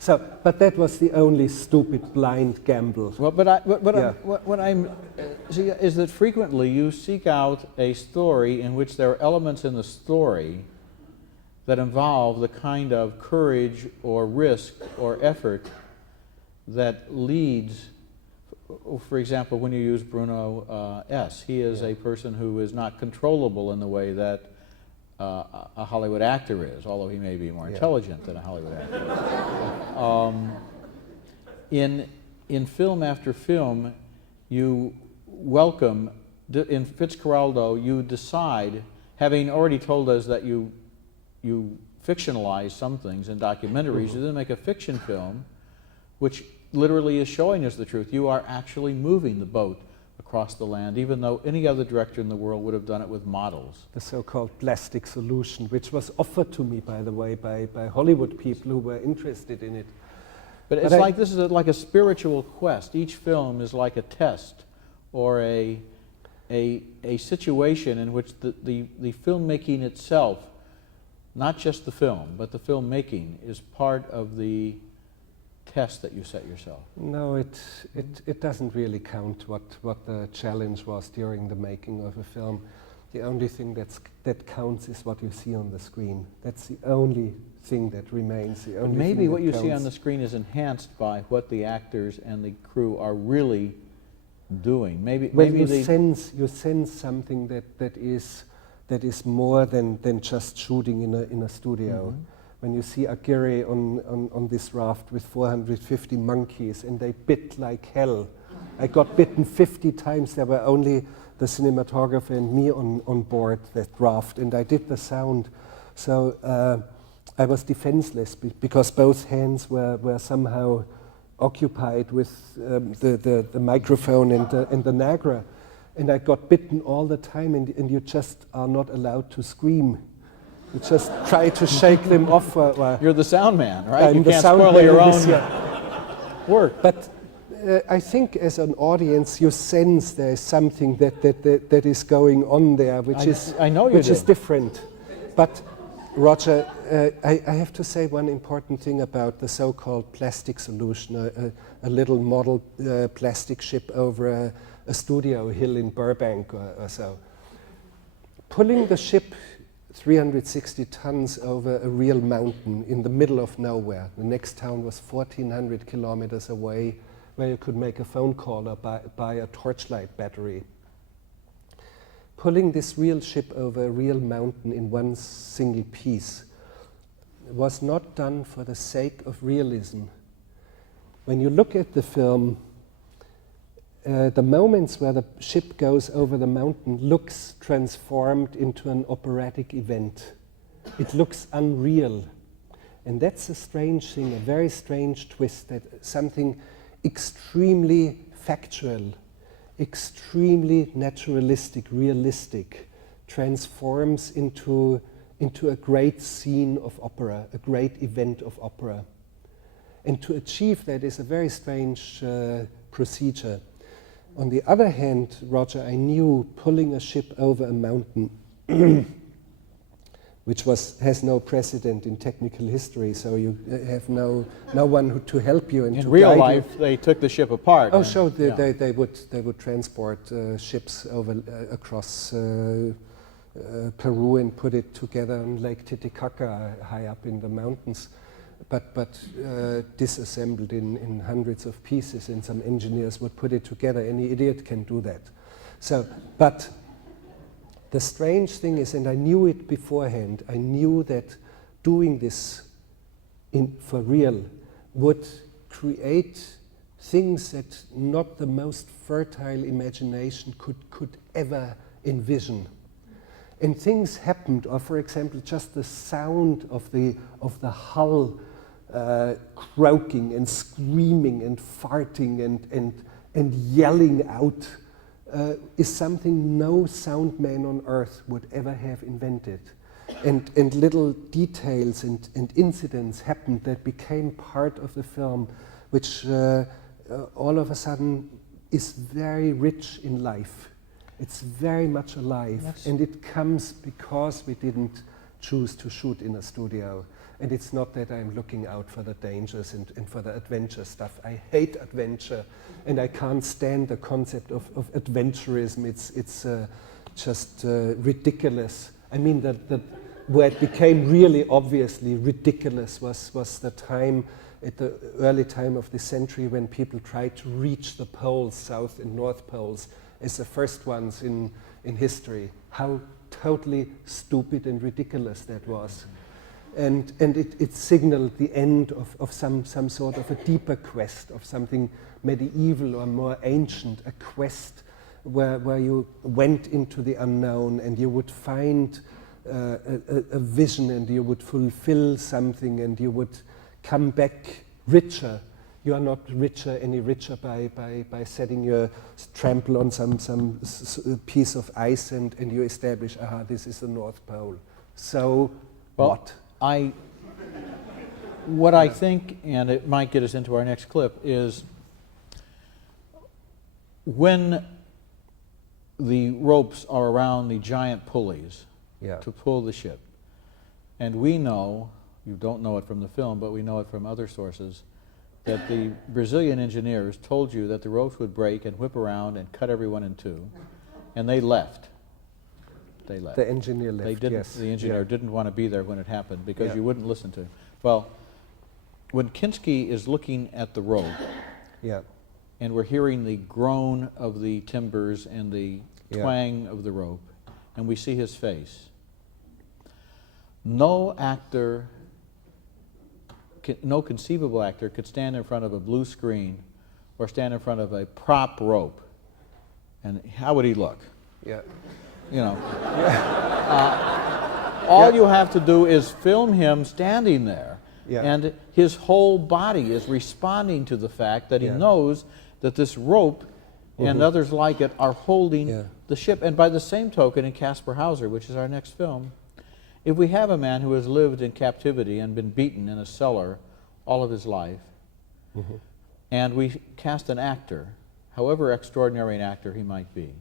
So, but that was the only stupid blind gamble. Well, what I'm see is that frequently you seek out a story in which there are elements in the story that involve the kind of courage or risk or effort that leads. For example, when you use Bruno S., he is a person who is not controllable in the way that a Hollywood actor is, although he may be more intelligent than a Hollywood actor. In film after film, you welcome, in Fitzcarraldo, you decide, having already told us that you fictionalize some things in documentaries, you then make a fiction film, which literally is showing us the truth. You are actually moving the boat across the land, even though any other director in the world would have done it with models. The so-called plastic solution, which was offered to me, by the way, by Hollywood people who were interested in it. But it's like this is like a spiritual quest. Each film is like a test or a situation in which the filmmaking itself, not just the film, but the filmmaking is part of the test that you set yourself. No, it doesn't really count what the challenge was during the making of a film. The only thing that counts is what you see on the screen. That's the only thing that remains. The only maybe thing what you counts. see on the screen is enhanced by what the actors and the crew are really doing. Maybe you sense something that is more than just shooting in a studio. Mm-hmm. When you see Aguirre on this raft with 450 monkeys and they bit like hell. I got bitten 50 times. There were only the cinematographer and me on board that raft, and I did the sound. So I was defenseless because both hands were somehow occupied with the microphone and the Nagra. And I got bitten all the time, and you just are not allowed to scream. You just try to shake them off. You're the sound man, right? I'm you the can't sound spoil man your in own this, work. But I think as an audience, you sense there is something that is going on there, which is different. But Roger, I have to say one important thing about the so-called plastic solution, a little model plastic ship over a studio hill in Burbank or so. Pulling the ship 360 tons over a real mountain in the middle of nowhere. The next town was 1,400 kilometers away, where you could make a phone call or buy a torchlight battery. Pulling this real ship over a real mountain in one single piece was not done for the sake of realism. When you look at the film, the moments where the ship goes over the mountain looks transformed into an operatic event. It looks unreal. And that's a strange thing, a very strange twist, that something extremely factual, extremely naturalistic, realistic, transforms into a great scene of opera, a great event of opera. And to achieve that is a very strange procedure. On the other hand, Roger, I knew pulling a ship over a mountain, which has no precedent in technical history, so you have no one to help you and in to real guide life, you. they took the ship apart. Oh, and- sure. yeah. They would transport ships over across Peru and put it together on Lake Titicaca, high up in the mountains, but disassembled in hundreds of pieces, and some engineers would put it together. Any idiot can do that. So, but the strange thing is, and I knew it beforehand, I knew that doing this for real would create things that not the most fertile imagination could ever envision. And things happened, or for example, just the sound of the hull croaking and screaming and farting and yelling out is something no sound man on earth would ever have invented. And little details and incidents happened that became part of the film, which all of a sudden is very rich in life. It's very much alive, Yes. and it comes because we didn't choose to shoot in a studio. And it's not that I'm looking out for the dangers and for the adventure stuff. I hate adventure, and I can't stand the concept of adventurism. It's just ridiculous. I mean, where it became really obviously ridiculous was the time, at the early time of the century, when people tried to reach the poles, South and North Poles, as the first ones in history. How totally stupid and ridiculous that was. And it signaled the end of some sort of a deeper quest, of something medieval or more ancient, a quest where you went into the unknown and you would find a vision, and you would fulfill something, and you would come back richer. You are not any richer by setting your trample on some piece of ice and you establish, this is the North Pole. So Well, what? What I think, and it might get us into our next clip, is when the ropes are around the giant pulleys Yeah. to pull the ship, and we know, you don't know it from the film, but we know it from other sources, that the Brazilian engineers told you that the ropes would break and whip around and cut everyone in two, and they left. They left. The engineer left, They didn't. yes. The engineer Yeah. didn't want to be there when it happened because Yeah. you wouldn't listen to him. Well, when Kinski is looking at the rope, Yeah. and we're hearing the groan of the timbers and the Yeah. twang of the rope, and we see his face, no actor, no conceivable actor could stand in front of a blue screen or stand in front of a prop rope. And how would he look? Yeah. You know. All you have to do is film him standing there, Yeah. and his whole body is responding to the fact that he Yeah. knows that this rope and others like it are holding Yeah. the ship. And by the same token, in Caspar Hauser, which is our next film, if we have a man who has lived in captivity and been beaten in a cellar all of his life, and we cast an actor, however extraordinary an actor he might be,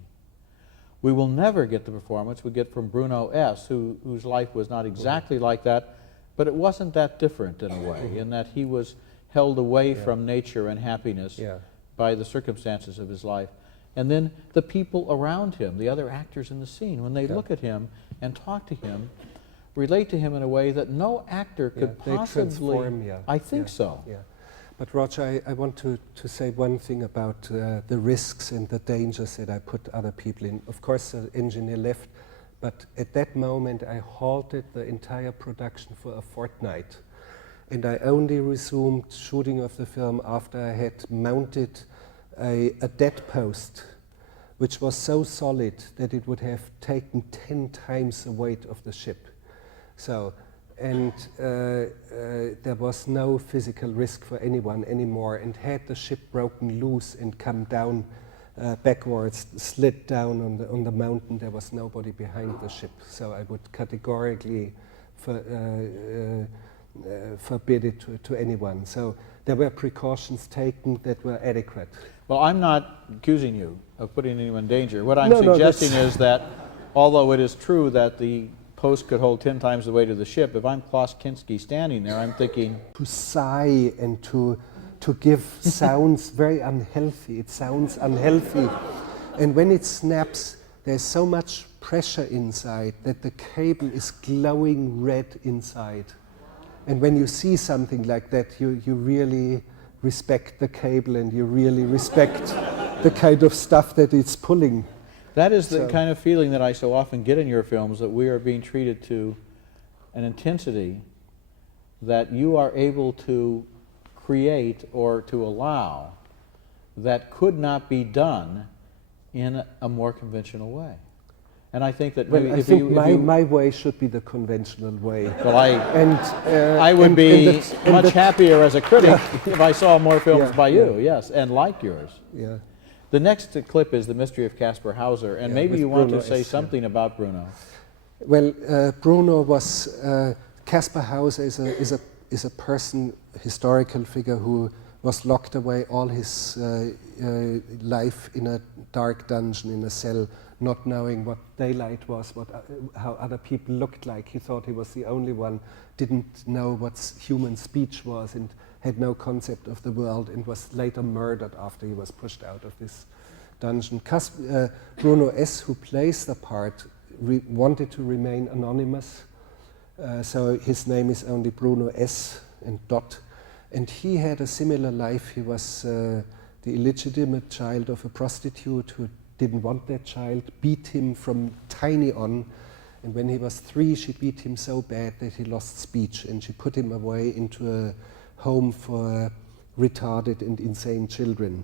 we will never get the performance we get from Bruno S., whose life was not exactly like that, but it wasn't that different in a way, in that he was held away from nature and happiness Yeah. by the circumstances of his life. And then the people around him, the other actors in the scene, when they look at him and talk to him, relate to him in a way that no actor could They possibly... transform, yeah. I think Yeah. so. Yeah. But Roger, I want to say one thing about the risks and the dangers that I put other people in. Of course, the engineer left, but at that moment I halted the entire production for a fortnight. And I only resumed shooting of the film after I had mounted a dead post, which was so solid that it would have taken 10 times the weight of the ship. So, and there was no physical risk for anyone anymore. And had the ship broken loose and come down backwards, slid down on the mountain, there was nobody behind the ship. So I would categorically forbid it to anyone. So there were precautions taken that were adequate. Well, I'm not accusing you of putting anyone in danger. What I'm No, suggesting is that although it is true that the post could hold 10 times the weight of the ship, if I'm Klaus Kinski standing there, I'm thinking... To sigh and to give sounds very unhealthy. It sounds unhealthy. And when it snaps, there's so much pressure inside that the cable is glowing red inside. And when you see something like that, you really respect the cable and you really respect the kind of stuff that it's pulling. That is the kind of feeling that I so often get in your films, that we are being treated to an intensity that you are able to create or to allow that could not be done in a more conventional way. And I think that maybe my way should be the conventional way. Well, I would be much happier as a critic if I saw more films by you, yes, and like yours. Yeah. The next clip is The Mystery of Caspar Hauser, and maybe you want to say something about Bruno. Well, Bruno was, Caspar Hauser is a person, historical figure, who was locked away all his life in a dark dungeon, in a cell, not knowing what daylight was, how other people looked like. He thought he was the only one, didn't know what human speech was, and had no concept of the world, and was later murdered after he was pushed out of this dungeon. Bruno S., who plays the part, wanted to remain anonymous, so his name is only Bruno S. and Dot. And he had a similar life. He was the illegitimate child of a prostitute who didn't want that child, beat him from tiny on, and when he was 3, she beat him so bad that he lost speech, and she put him away into a home for retarded and insane children.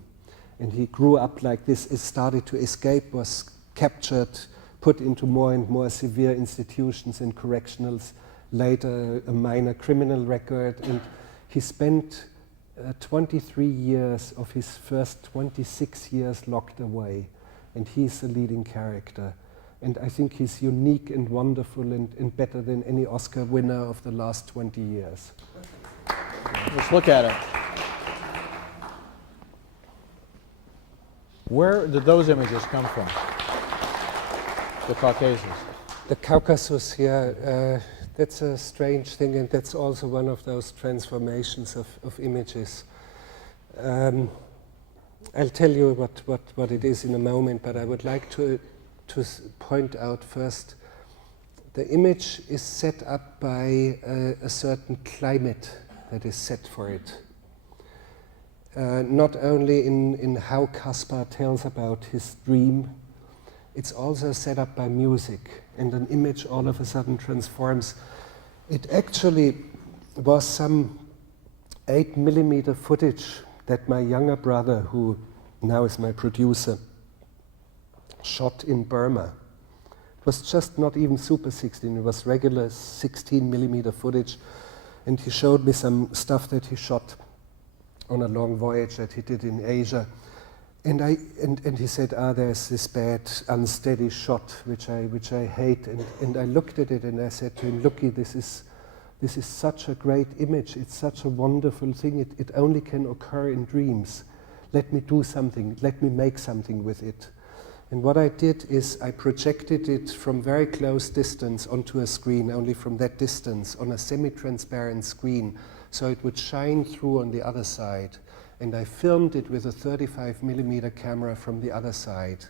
And he grew up like this, started to escape, was captured, put into more and more severe institutions and correctionals, later a minor criminal record, and he spent 23 years of his first 26 years locked away, and he's the leading character. And I think he's unique and wonderful and better than any Oscar winner of the last 20 years. Let's look at it. Where did those images come from? The Caucasus. The Caucasus, yeah. That's a strange thing, and that's also one of those transformations of images. I'll tell you what it is in a moment, but I would like to point out first, the image is set up by a certain climate that is set for it. Not only in how Caspar tells about his dream, it's also set up by music, and an image all of a sudden transforms. It actually was some 8mm footage that my younger brother, who now is my producer, shot in Burma. It was just not even Super 16, it was regular 16mm footage, and he showed me some stuff that he shot on a long voyage that he did in Asia. And he said, there's this bad, unsteady shot, which I hate. And I looked at it and I said to him, looky, this is such a great image. It's such a wonderful thing. It only can occur in dreams. Let me do something. Let me make something with it. And what I did is I projected it from very close distance onto a screen, only from that distance, on a semi-transparent screen, so it would shine through on the other side. And I filmed it with a 35mm camera from the other side,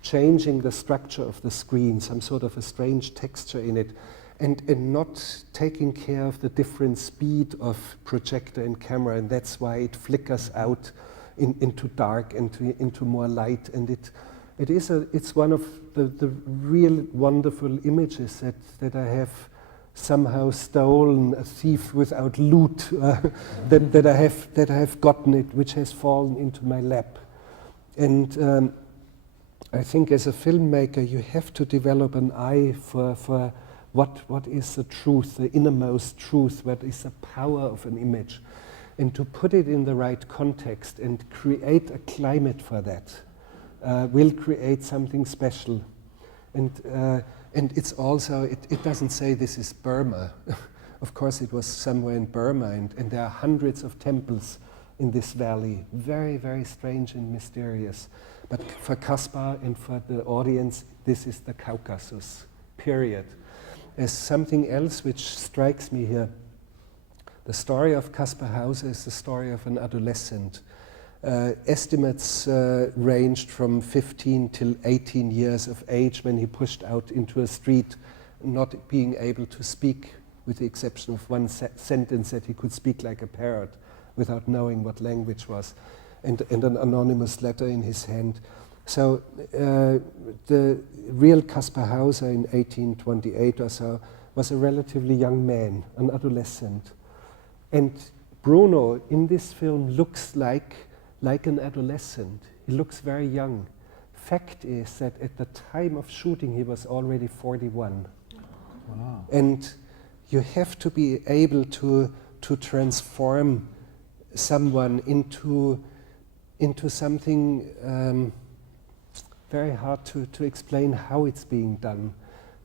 changing the structure of the screen, some sort of a strange texture in it, and not taking care of the different speed of projector and camera, and that's why it flickers out into dark and into more light. And it's one of the real wonderful images that I have somehow stolen, a thief without loot, that I have gotten it, which has fallen into my lap. And I think as a filmmaker, you have to develop an eye for what is the truth, the innermost truth, what is the power of an image, and to put it in the right context and create a climate for that will create something special. And it's also, it doesn't say this is Burma. Of course, it was somewhere in Burma, and there are hundreds of temples in this valley. Very, very strange and mysterious. But for Caspar and for the audience, this is the Caucasus, period. As something else which strikes me here, the story of Caspar Hauser is the story of an adolescent. Estimates ranged from 15 till 18 years of age when he pushed out into a street, not being able to speak, with the exception of one sentence that he could speak like a parrot without knowing what language was, and an anonymous letter in his hand. So the real Caspar Hauser in 1828 or so was a relatively young man, an adolescent. And Bruno in this film looks like an adolescent. He looks very young. Fact is that at the time of shooting he was already 41. Wow. And you have to be able to transform someone into something very hard to explain how it's being done,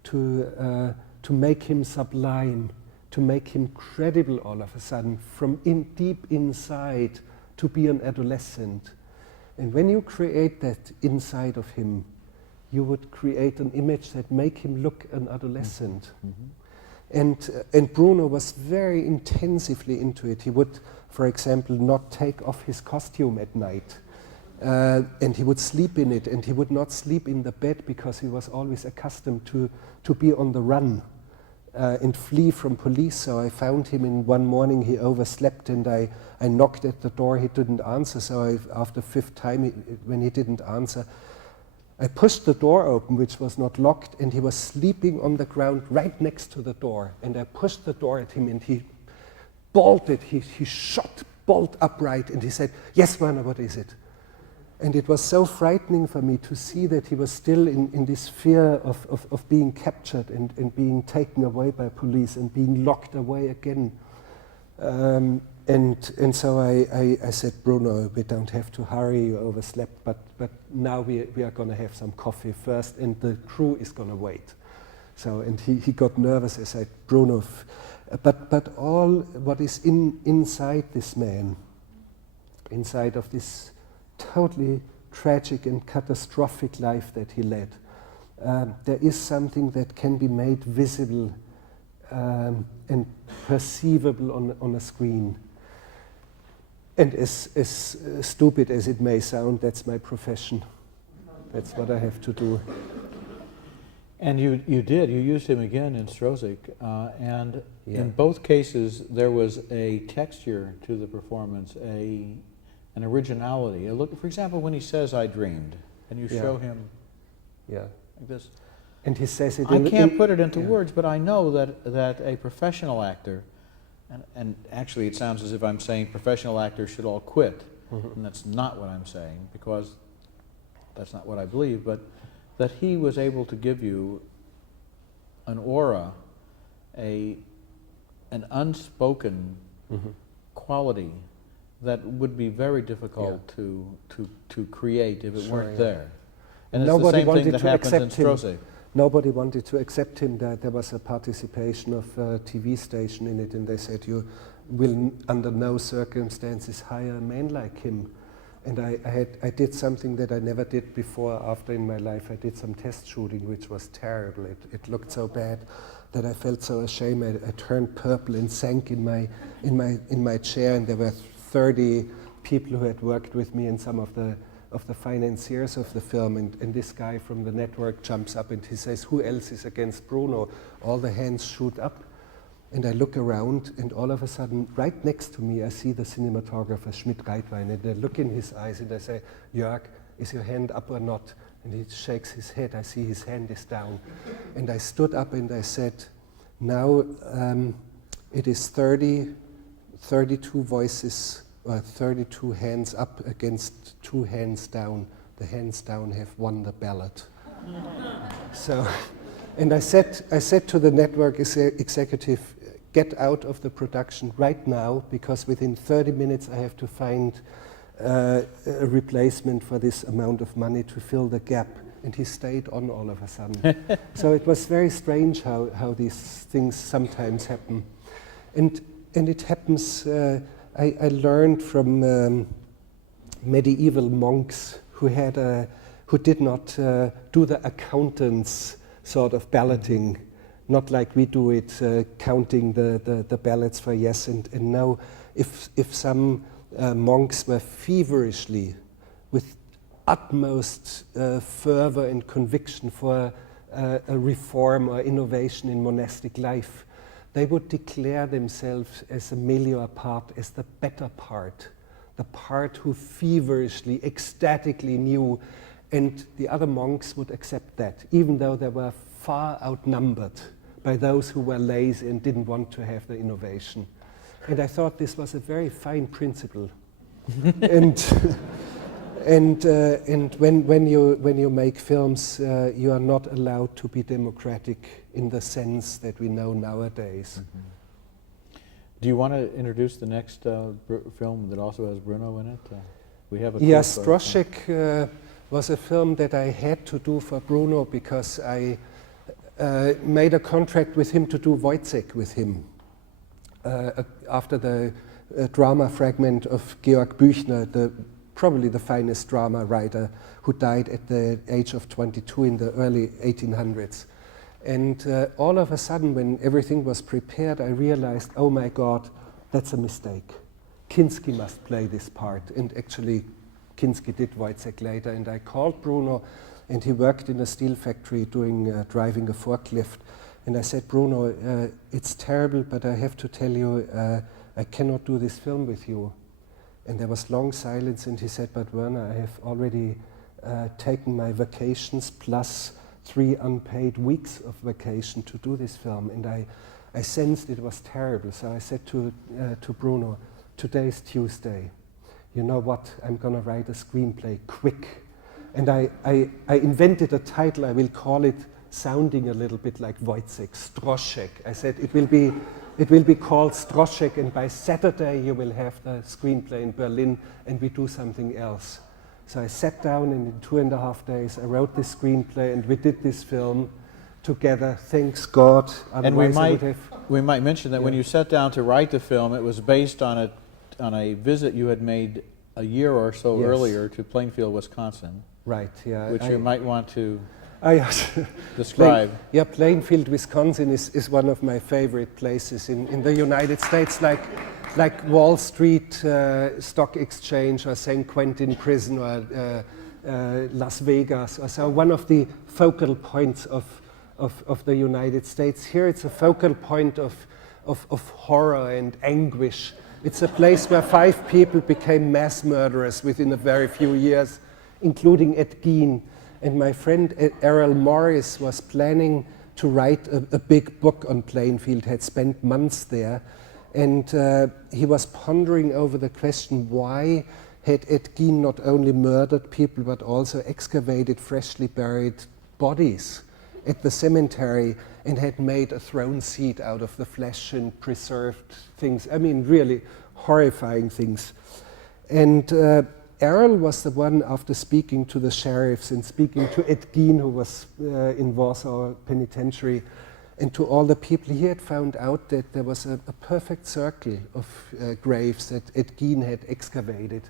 to make him sublime, to make him credible all of a sudden, from deep inside to be an adolescent. And when you create that inside of him, you would create an image that make him look an adolescent. Mm-hmm. And Bruno was very intensively into it. He would, for example, not take off his costume at night. And he would sleep in it, and he would not sleep in the bed because he was always accustomed to be on the run and flee from police. So I found him in one morning, he overslept, and I knocked at the door, he didn't answer. So after fifth time, when he didn't answer, I pushed the door open, which was not locked, and he was sleeping on the ground right next to the door. And I pushed the door at him, and he bolted, he shot bolt upright, and he said, "Yes, Werner, what is it?" And it was so frightening for me to see that he was still in this fear of being captured and being taken away by police and being locked away again. And so I said, "Bruno, we don't have to hurry, you overslept, but now we are going to have some coffee first, and the crew is going to wait." So, and he got nervous. I said, "Bruno, but all what is inside this man, inside of this totally tragic and catastrophic life that he led, there is something that can be made visible and perceivable on a screen." And as stupid as it may sound, that's my profession. That's what I have to do. And you used him again in Strozik, and Yeah. in both cases there was a texture to the performance, an originality. Look, for example, when he says, "I dreamed," and you Yeah. show him Yeah. like this. And he says it I can't put it into yeah. words, but I know that a professional actor, and actually it sounds as if I'm saying professional actors should all quit, and that's not what I'm saying, because that's not what I believe, but that he was able to give you an aura, an unspoken quality that would be very difficult to create if it weren't there. And it's Nobody the same wanted thing that to happens in accept him. Strozik. Nobody wanted to accept him. There was a participation of a TV station in it, and they said, "You will under no circumstances hire a man like him." And I did something that I never did before. After in my life, I did some test shooting, which was terrible. It looked so bad that I felt so ashamed. I turned purple and sank in my chair, and there were 30 people who had worked with me and some of the financiers of the film, and this guy from the network jumps up and he says, "Who else is against Bruno?" All the hands shoot up, and I look around, and all of a sudden, right next to me, I see the cinematographer Schmidt-Reitwein, and I look in his eyes and I say, "Jörg, is your hand up or not?" And he shakes his head. I see his hand is down. And I stood up and I said, "Now it is 32 voices, 32 hands up against 2 hands down. the hands down have won the ballot. So, and I said to the network executive, get out of the production right now, because within 30 minutes I have to find a replacement for this amount of money to fill the gap. And he stayed on all of a sudden. So it was very strange how these things sometimes happen. And it happens, I learned from medieval monks who did not do the accountant's sort of balloting, not like we do it, counting the ballots for yes and no. If some monks were feverishly, with utmost fervor and conviction for a reform or innovation in monastic life, they would declare themselves as a melior part, as the better part, the part who feverishly, ecstatically knew, and the other monks would accept that, even though they were far outnumbered by those who were lazy and didn't want to have the innovation. And I thought this was a very fine principle. And when you make films, you are not allowed to be democratic in the sense that we know nowadays. Mm-hmm. Do you want to introduce the next film that also has Bruno in it? We have a yes, Stroszek was a film that I had to do for Bruno because I made a contract with him to do Wojciech with him after the drama fragment of Georg Büchner, probably the finest drama writer, who died at the age of 22 in the early 1800s. And all of a sudden, when everything was prepared, I realized, oh my God, that's a mistake. Kinski must play this part. And actually, Kinski did Wojciech later. And I called Bruno, and he worked in a steel factory driving a forklift. And I said, Bruno, it's terrible, but I have to tell you, I cannot do this film with you. And there was long silence, and he said, but Werner, I have already taken my vacations plus 3 unpaid weeks of vacation to do this film. And I sensed it was terrible. So I said to Bruno, today's Tuesday. You know what? I'm going to write a screenplay quick. And I invented a title. I will call it, sounding a little bit like Wojciech, Stroszek. I said it will be called Stroszek, and by Saturday you will have the screenplay in Berlin, and we do something else. So I sat down, and in 2.5 days I wrote this screenplay, and we did this film together. Thanks God. And we might mention that when you sat down to write the film, it was based on a visit you had made a year or so earlier to Plainfield, Wisconsin. Right. Yeah. Which you might want to describe. Plainfield, Wisconsin is one of my favorite places in the United States, like Wall Street Stock Exchange or San Quentin Prison or Las Vegas or so. One of the focal points of the United States. Here it's a focal point of horror and anguish. It's a place where 5 people became mass murderers within a very few years, including Ed Gein. And my friend Errol Morris was planning to write a big book on Plainfield, had spent months there. And he was pondering over the question, why had Ed Gein not only murdered people, but also excavated freshly buried bodies at the cemetery and had made a throne seat out of the flesh and preserved things. I mean, really horrifying things. And Errol was the one, after speaking to the sheriffs and speaking to Ed Gein, who was in Warsaw Penitentiary, and to all the people, he had found out that there was a perfect circle of graves that Ed Gein had excavated.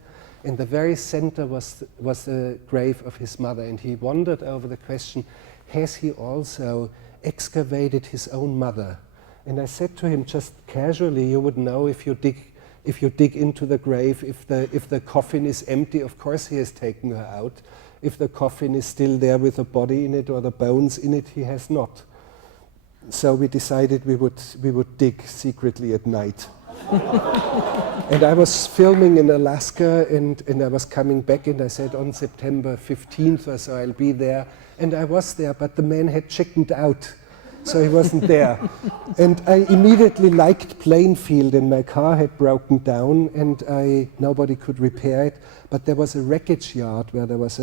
In the very center was the grave of his mother, and he wondered over the question, has he also excavated his own mother? And I said to him, just casually, you would know if you dig into the grave, if the coffin is empty, of course he has taken her out. If the coffin is still there with the body in it or the bones in it, he has not. So we decided we would dig secretly at night. And I was filming in Alaska, and I was coming back, and I said on September 15th or so I'll be there. And I was there, but the man had chickened out. so he wasn't there. And I immediately liked Plainfield, and my car had broken down, and nobody could repair it. But there was a wreckage yard where there was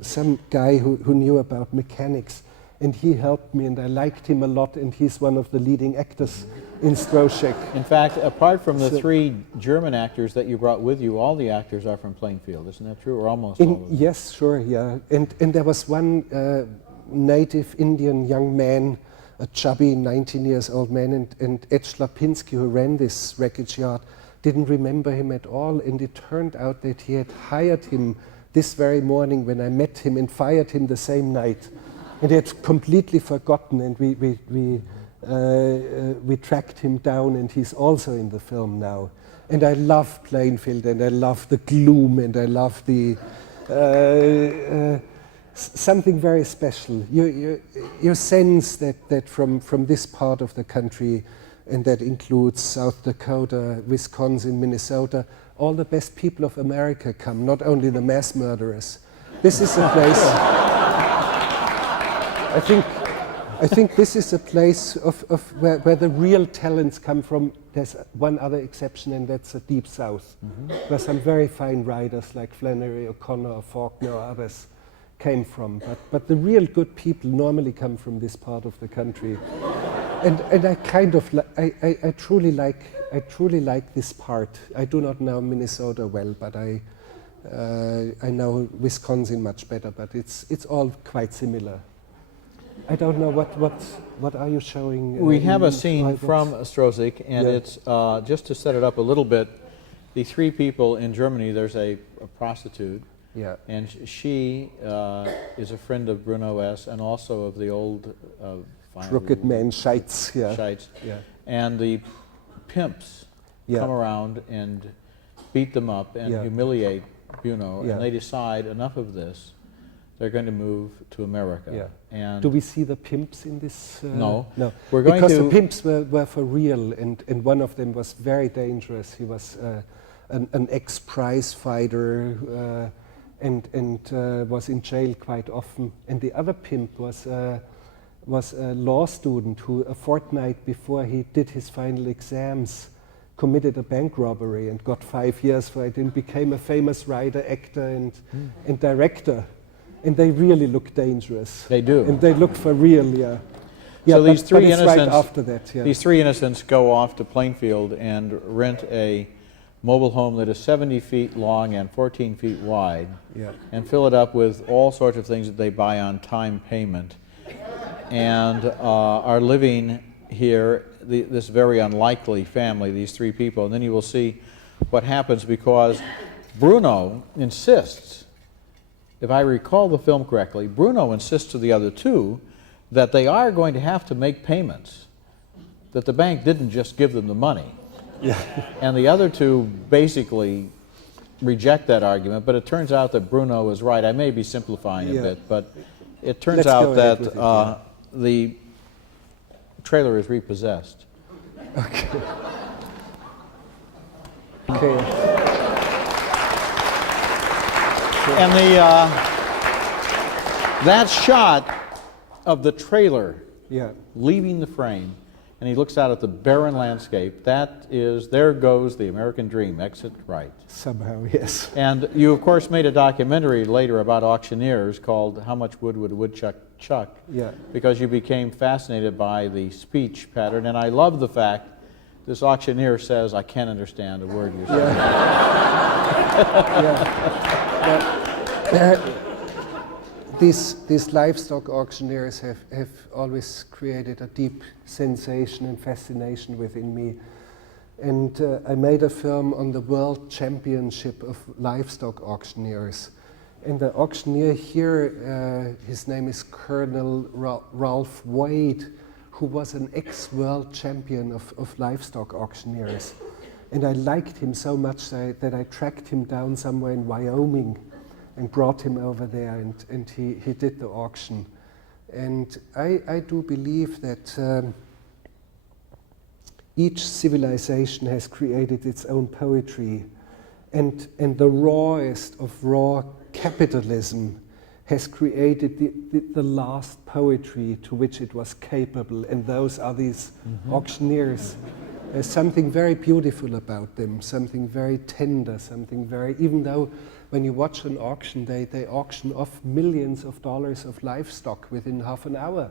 some guy who knew about mechanics, and he helped me, and I liked him a lot, and he's one of the leading actors in Stroszek. In fact, apart from the three German actors that you brought with you, all the actors are from Plainfield, isn't that true, or almost all of them? Yes, sure, yeah. And there was one native Indian young man, a chubby 19-year-old man, and Ed Schlapinski, who ran this wreckage yard, didn't remember him at all, and it turned out that he had hired him this very morning when I met him and fired him the same night. And he had completely forgotten, and we tracked him down, and he's also in the film now. And I love Plainfield, and I love the gloom, and I love the something very special. You sense that from this part of the country, and that includes South Dakota, Wisconsin, Minnesota, all the best people of America come, not only the mass murderers. This is a place. I think this is a place of where the real talents come from. There's one other exception, and that's the Deep South, where some very fine writers like Flannery O'Connor or Faulkner or others came from. But the real good people normally come from this part of the country. And I kind of I truly like this part. I do not know Minnesota well, but I know Wisconsin much better. But it's all quite similar. I don't know what are you showing? We have a scene from Stroszek, and it's just to set it up a little bit. The three people in Germany. There's a prostitute, and she is a friend of Bruno S. and also of the old crooked man Scheitz. Scheitz. And the pimps come around and beat them up and humiliate Bruno, and they decide enough of this. They're going to move to America. And do we see the pimps in this? No. We're going because the pimps were for real, and one of them was very dangerous. He was an ex-prize fighter and was in jail quite often. And the other pimp was a law student who, a fortnight before he did his final exams, committed a bank robbery and got 5 years for it, and became a famous writer, actor, and director. And they really look dangerous. They do. And they look for real, So these three innocents, right after that, these three innocents go off to Plainfield and rent a mobile home that is 70 feet long and 14 feet wide, and fill it up with all sorts of things that they buy on time payment, and are living here, this very unlikely family, these three people. And then you will see what happens, because Bruno insists, if I recall the film correctly, Bruno insists to the other two that they are going to have to make payments, that the bank didn't just give them the money. And the other two basically reject that argument, but it turns out that Bruno is right. I may be simplifying a bit, but it turns out that the trailer is repossessed. Okay. And that shot of the trailer leaving the frame, and he looks out at the barren landscape, that is, there goes the American dream, exit right. Somehow, yes. And you, of course, made a documentary later about auctioneers called How Much Wood Would a Woodchuck Chuck? Because you became fascinated by the speech pattern, and I love the fact this auctioneer says, I can't understand a word you're saying. These livestock auctioneers have always created a deep sensation and fascination within me. And I made a film on the World Championship of Livestock Auctioneers. And the auctioneer here, his name is Colonel Ralph Wade, who was an ex-world champion of livestock auctioneers. And I liked him so much that I tracked him down somewhere in Wyoming and brought him over there, and he did the auction. And I do believe that each civilization has created its own poetry, and the rawest of raw capitalism has created the last poetry to which it was capable, and those are these auctioneers. There's something very beautiful about them, something very tender, something very, even though when you watch an auction, they auction off millions of dollars of livestock within half an hour.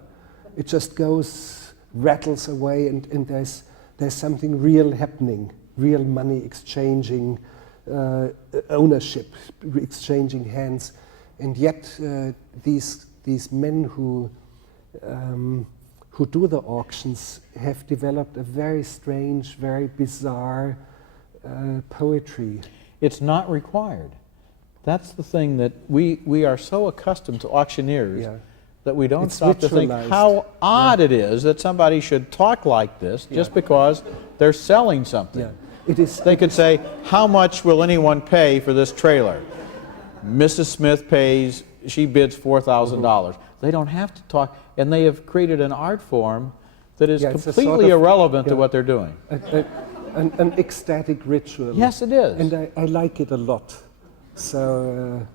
It just goes, rattles away, and there's something real happening, real money exchanging, ownership, exchanging hands. And yet these men who do the auctions have developed a very strange, very bizarre poetry. It's not required. That's the thing, that we are so accustomed to auctioneers that we don't stop to think how odd it is that somebody should talk like this just because they're selling something. They could say, how much will anyone pay for this trailer? Mrs. Smith pays, she bids $4,000. They don't have to talk, and they have created an art form that is completely sort of irrelevant to what they're doing. An ecstatic ritual. Yes, it is. And I like it a lot. So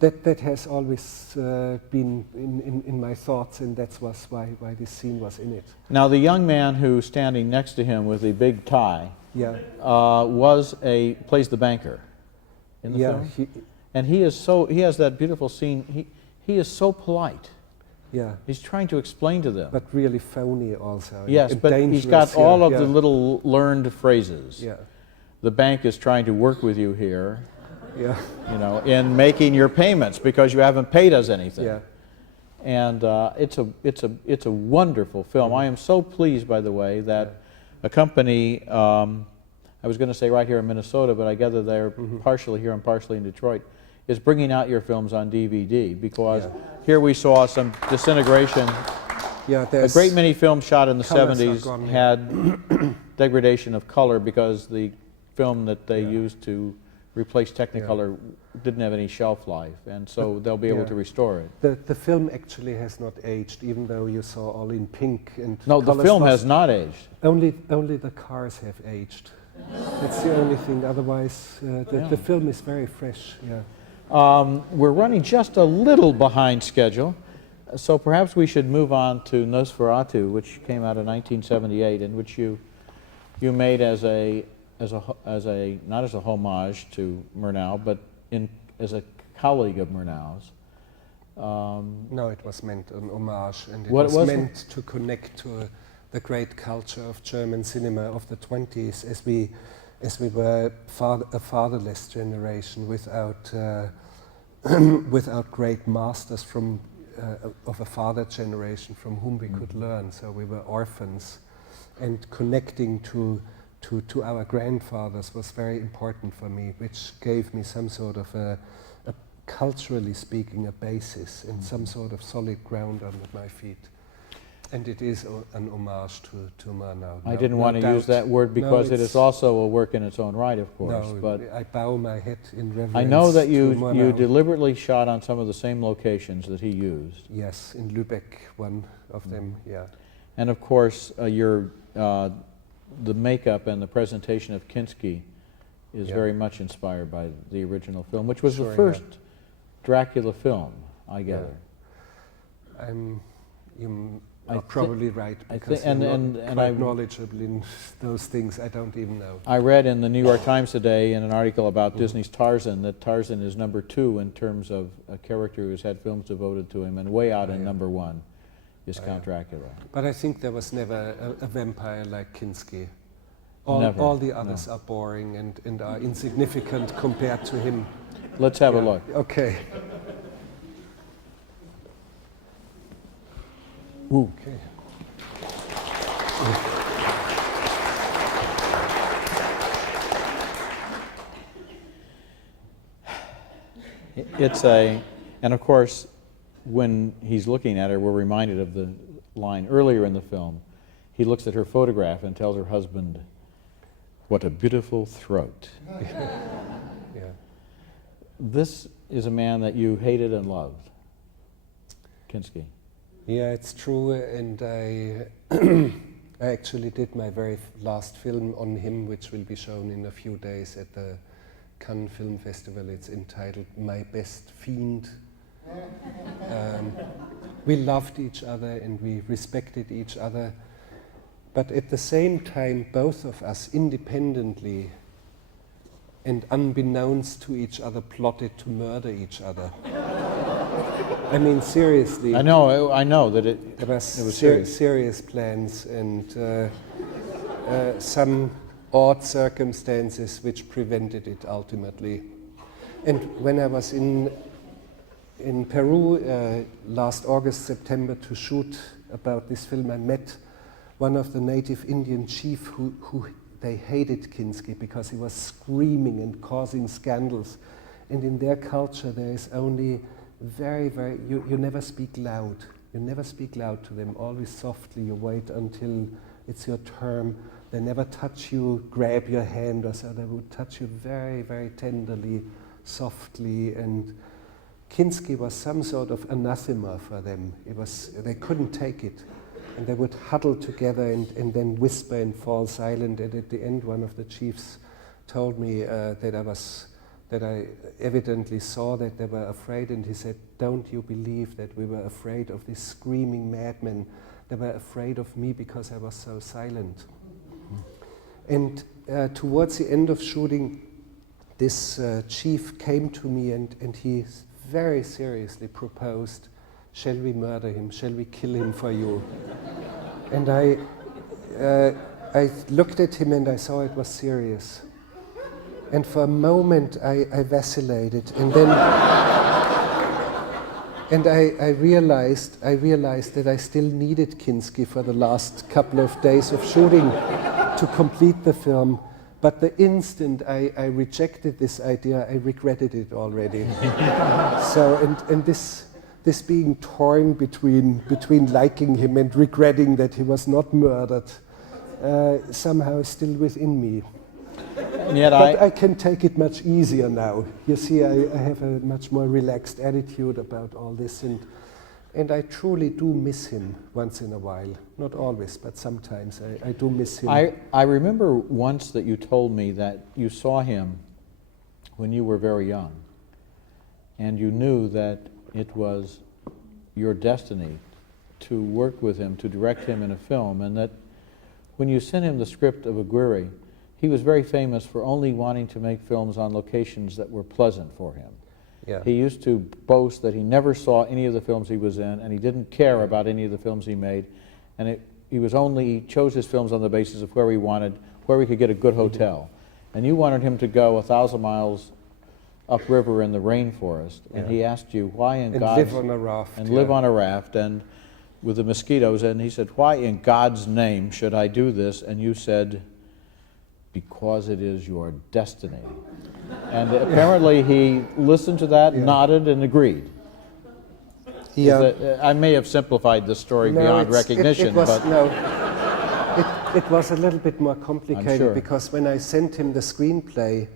that has always been in my thoughts, and that's why this scene was in it. Now, the young man who's standing next to him with the big tie plays the banker in the film. And he has that beautiful scene. He is so polite. Yeah. He's trying to explain to them. But really phony also. Yes, but he's got all of the little learned phrases. Yeah. The bank is trying to work with you here. Yeah. You know, in making your payments because you haven't paid us anything. Yeah. And it's a wonderful film. I am so pleased, by the way, that a company, I was going to say right here in Minnesota, but I gather they're partially here and partially in Detroit, is bringing out your films on DVD, because here we saw some disintegration. Yeah, a great many films shot in the 70s had degradation of color because the film that they used to replace Technicolor didn't have any shelf life, and so they'll be able to restore it. The film actually has not aged, even though you saw all in pink and no, the film has not aged. Only the cars have aged. That's the only thing. Otherwise, the film is very fresh. Yeah. We're running just a little behind schedule, so perhaps we should move on to Nosferatu, which came out in 1978, and which you made not as a homage to Murnau, but as a colleague of Murnau's. No, it was meant an homage, and it was meant to connect to the great culture of German cinema of the 20s, as we were a fatherless generation without without great masters of a father generation from whom we could learn. So we were orphans, and connecting to our grandfathers was very important for me, which gave me some sort of a culturally speaking, a basis and some sort of solid ground under my feet. And it is an homage to Murnau. I didn't want to use that word because it is also a work in its own right, of course. No, but I bow my head in reverence. I know that you deliberately shot on some of the same locations that he used. Yes, in Lübeck, one of them, yeah. And of course, the makeup and the presentation of Kinski is very much inspired by the original film, which was the first Dracula film, I gather. You're probably right, because I'm not quite knowledgeable in those things. I don't even know. I read in the New York Times today in an article about Disney's Tarzan that Tarzan is #2 in terms of a character who's had films devoted to him, and way out in #1 is Count Dracula. But I think there was never a vampire like Kinski. Never. All the others are boring and are insignificant compared to him. Let's have a look. Okay. Ooh. Okay. And of course, when he's looking at her, we're reminded of the line earlier in the film. He looks at her photograph and tells her husband, "What a beautiful throat." Yeah. This is a man that you hated and loved, Kinski. Yeah, it's true, and I actually did my very last film on him, which will be shown in a few days at the Cannes Film Festival. It's entitled My Best Fiend, We loved each other and we respected each other, but at the same time, both of us independently and unbeknownst to each other plotted to murder each other. I mean, seriously. I know that it There was was serious. serious plans and some odd circumstances which prevented it ultimately. And when I was in Peru last August, September to shoot about this film, I met one of the native Indian chief who they hated Kinski because he was screaming and causing scandals. And in their culture there is only you never speak loud. You never speak loud to them, always softly. You wait until it's your turn. They never touch you, grab your hand or so. They would touch you very, very tenderly, softly. And Kinski was some sort of anathema for them. They couldn't take it. And they would huddle together and then whisper and fall silent. And at the end, one of the chiefs told me that I evidently saw that they were afraid, and he said, "Don't you believe that we were afraid of these screaming madmen? They were afraid of me because I was so silent." And towards the end of shooting, this chief came to me and he very seriously proposed, "Shall we murder him? Shall we kill him for you?" And I looked at him and I saw it was serious. And for a moment I vacillated, and then and I realized that I still needed Kinski for the last couple of days of shooting to complete the film. But the instant I rejected this idea, I regretted it already. So and this being torn between liking him and regretting that he was not murdered somehow is still within me. And yet But I can take it much easier now. You see, I have a much more relaxed attitude about all this, and I truly do miss him once in a while. Not always, but sometimes I do miss him. I remember once that you told me that you saw him when you were very young, and you knew that it was your destiny to work with him, to direct him in a film, and that when you sent him the script of Aguirre, he was very famous for only wanting to make films on locations that were pleasant for him. Yeah. He used to boast that he never saw any of the films he was in, and he didn't care about any of the films he made, and he chose his films on the basis of where he could get a good hotel. And you wanted him to go 1,000 miles upriver in the rainforest, and he asked you why in and God's live on a raft. and live on a raft and with the mosquitoes, and he said, "Why in God's name should I do this?" And you said, "Because it is your destiny." And apparently he listened to that, nodded, and agreed. Yeah. I may have simplified the story beyond recognition, but it was a little bit more complicated, sure. because when I sent him the screenplay,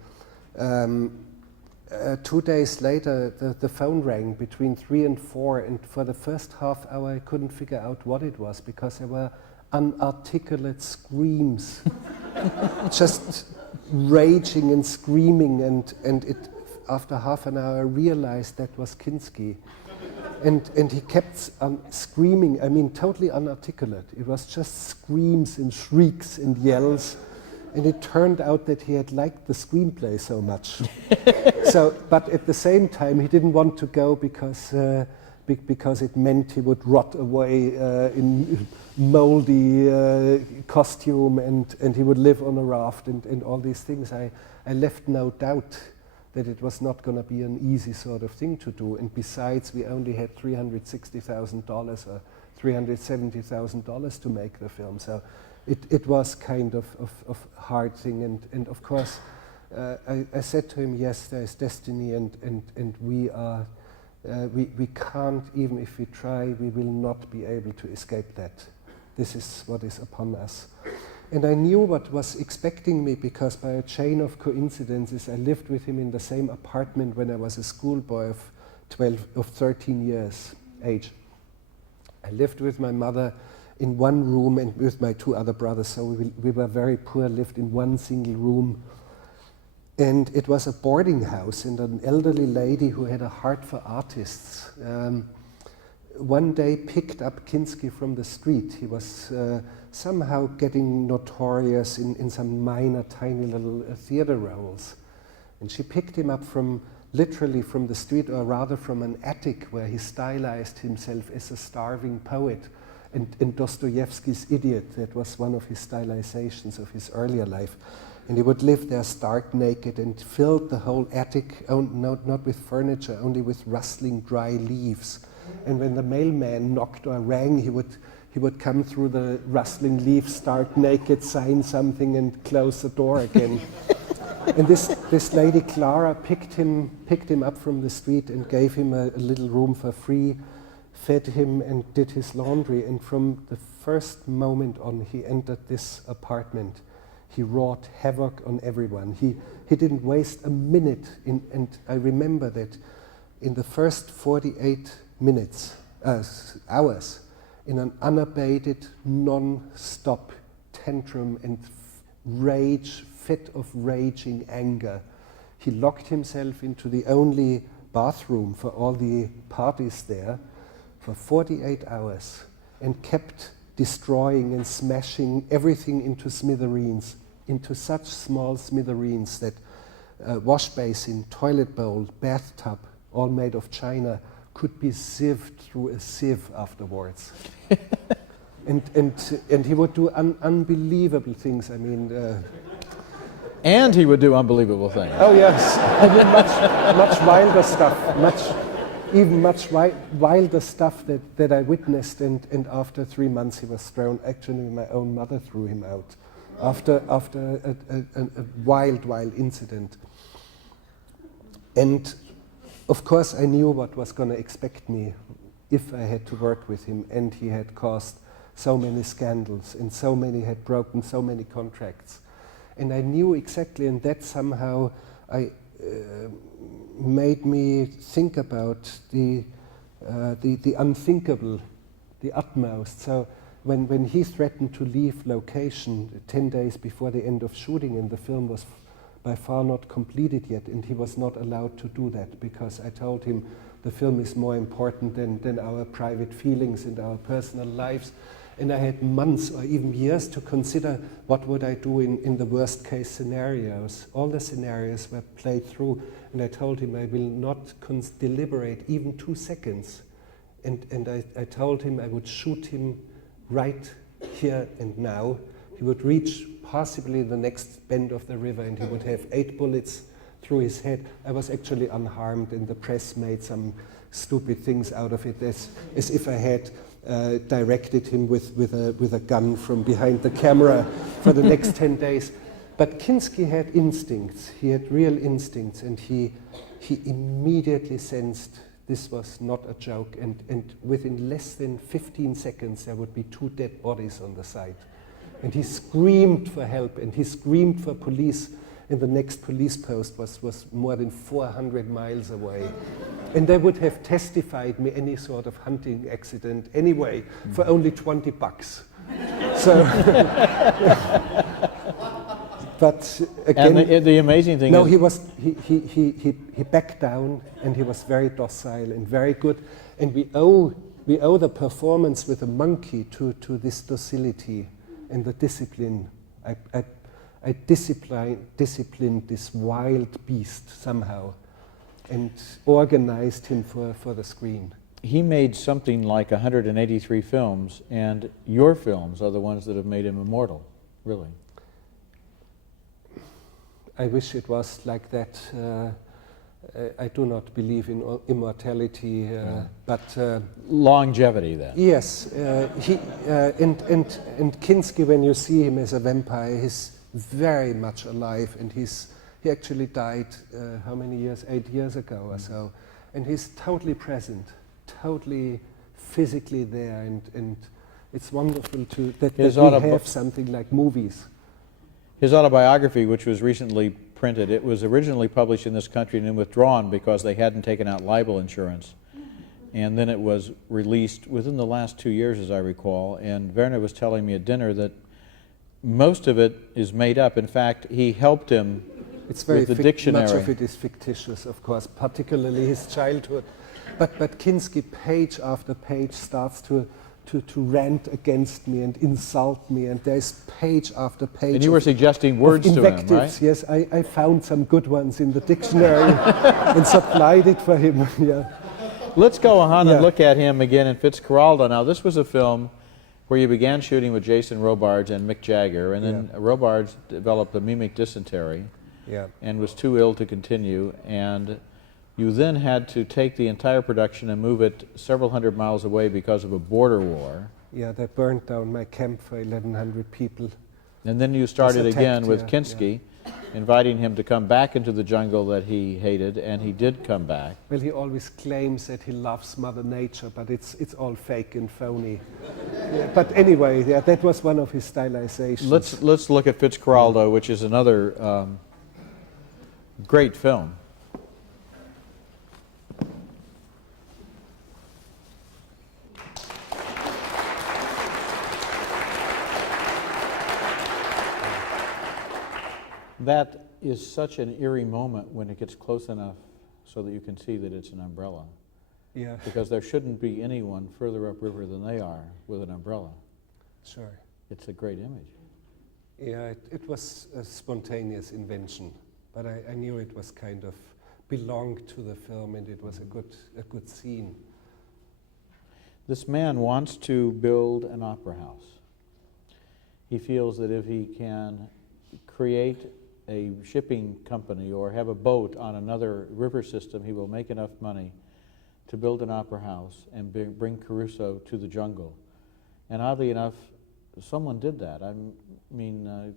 2 days later the phone rang between 3 and 4, and for the first half hour I couldn't figure out what it was, because there were unarticulate screams, just raging and screaming, and it, after half an hour I realized that was Kinski. And he kept screaming, I mean totally unarticulate. It was just screams and shrieks and yells, and it turned out that he had liked the screenplay so much. But at the same time he didn't want to go because it meant he would rot away in moldy costume, and he would live on a raft and all these things. I left no doubt that it was not going to be an easy sort of thing to do. And besides, we only had $360,000 or $370,000 to make the film. So it was kind of hard thing. And of course, I said to him, yes, there is destiny, and we can't, even if we try, we will not be able to escape that. This is what is upon us. And I knew what was expecting me, because by a chain of coincidences, I lived with him in the same apartment when I was a schoolboy of 13 years age. I lived with my mother in one room and with my 2 other brothers, so we were very poor, lived in one single room. And it was a boarding house, and an elderly lady who had a heart for artists one day picked up Kinski from the street. He was somehow getting notorious in some minor, tiny little theater roles. And she picked him up literally from the street, or rather from an attic where he stylized himself as a starving poet. And Dostoevsky's Idiot, that was one of his stylizations of his earlier life. And he would live there stark naked and filled the whole attic, not with furniture, only with rustling dry leaves. And when the mailman knocked or rang, he would come through the rustling leaves, stark naked, sign something, and close the door again. And this lady Clara picked him up from the street and gave him a little room for free, fed him and did his laundry. And from the first moment on he entered this apartment, he wrought havoc on everyone. He didn't waste a minute, and I remember that in the first 48 hours, in an unabated, non-stop tantrum and fit of raging anger, he locked himself into the only bathroom for all the parties there for 48 hours and kept destroying and smashing everything into smithereens, into such small smithereens that wash basin, toilet bowl, bathtub, all made of china, could be sieved through a sieve afterwards. and he would do unbelievable things. I mean, and he would do unbelievable things. Oh yes, I mean, much wilder stuff, much wilder stuff that I witnessed. And after 3 months, he was thrown. Actually, my own mother threw him out after a wild incident. And of course, I knew what was going to expect me if I had to work with him, and he had caused so many scandals, and had broken so many contracts. And I knew exactly, and that somehow made me think about the unthinkable, the utmost. So when he threatened to leave location 10 days before the end of shooting, and the film was by far not completed yet, and he was not allowed to do that, because I told him the film is more important than our private feelings and our personal lives. And I had months or even years to consider what would I do in the worst case scenarios. All the scenarios were played through, and I told him I will not deliberate even 2 seconds. And I told him I would shoot him right here and now. He would reach possibly the next bend of the river, and he would have 8 bullets through his head. I was actually unharmed, and the press made some stupid things out of it, as if I had directed him with a gun from behind the camera for the next 10 days. But Kinski had instincts. He had real instincts, and he immediately sensed this was not a joke. And within less than 15 seconds, there would be 2 dead bodies on the site. And he screamed for help, and he screamed for police, and the next police post was more than 400 miles away. And they would have testified me any sort of hunting accident anyway for only $20. So, but again, and the amazing thing is, he backed down, and he was very docile and very good. And we owe the performance with a monkey to this docility and the discipline. I disciplined this wild beast somehow and organized him for the screen. he made something like 183 films, and your films are the ones that have made him immortal, really. I wish it was like that. I do not believe in immortality, but longevity. Then yes, and Kinski, when you see him as a vampire, he's very much alive, and he actually died how many years? 8 years ago or so, and he's totally present, totally physically there, and it's wonderful that we have something like movies. His autobiography, which was recently printed, it was originally published in this country and then withdrawn because they hadn't taken out libel insurance. And then it was released within the last 2 years, as I recall. And Werner was telling me at dinner that most of it is made up. In fact, he helped him with the dictionary. Much of it is fictitious, of course, particularly his childhood. But Kinski, page after page, starts to rant against me and insult me, and there's page after page. And you were suggesting words to him, right? Invectives, yes. I found some good ones in the dictionary and supplied it for him. Yeah. Let's go on and Yeah. look at him again in Fitzcarraldo. Now, this was a film where you began shooting with Jason Robards and Mick Jagger, and then Robards developed a mimic dysentery Yeah. and was too ill to continue, and you then had to take the entire production and move it several hundred miles away because of a border war. Yeah, they burned down my camp for 1,100 people. And then you started attacked, again with yeah, Kinski, inviting him to come back into the jungle that he hated, and he did come back. Well, he always claims that he loves Mother Nature, but it's all fake and phony. Yeah, but anyway, yeah, that was one of his stylizations. Let's look at Fitzcarraldo, which is another great film. That is such an eerie moment when it gets close enough so that you can see that it's an umbrella. Yeah, Because there shouldn't be anyone further upriver than they are with an umbrella. sure. It's a great image. Yeah, it was a spontaneous invention, but I knew it was kind of belonged to the film, and it was a good scene. This man wants to build an opera house. He feels that if he can create a shipping company or have a boat on another river system, he will make enough money to build an opera house and bring Caruso to the jungle. And oddly enough, someone did that.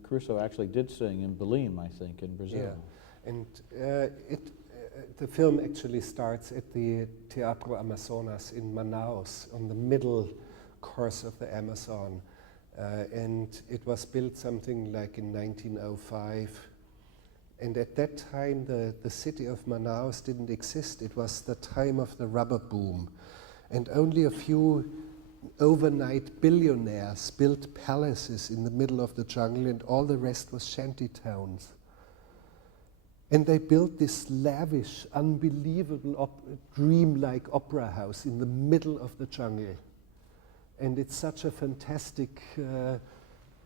Caruso actually did sing in Belém, I think, in Brazil. Yeah, and the film actually starts at the Teatro Amazonas in Manaus, on the middle course of the Amazon. And it was built something like in 1905. And at that time, the city of Manaus didn't exist. It was the time of the rubber boom. And only a few overnight billionaires built palaces in the middle of the jungle, and all the rest was shanty towns. And they built this lavish, unbelievable, dreamlike opera house in the middle of the jungle. And it's such a fantastic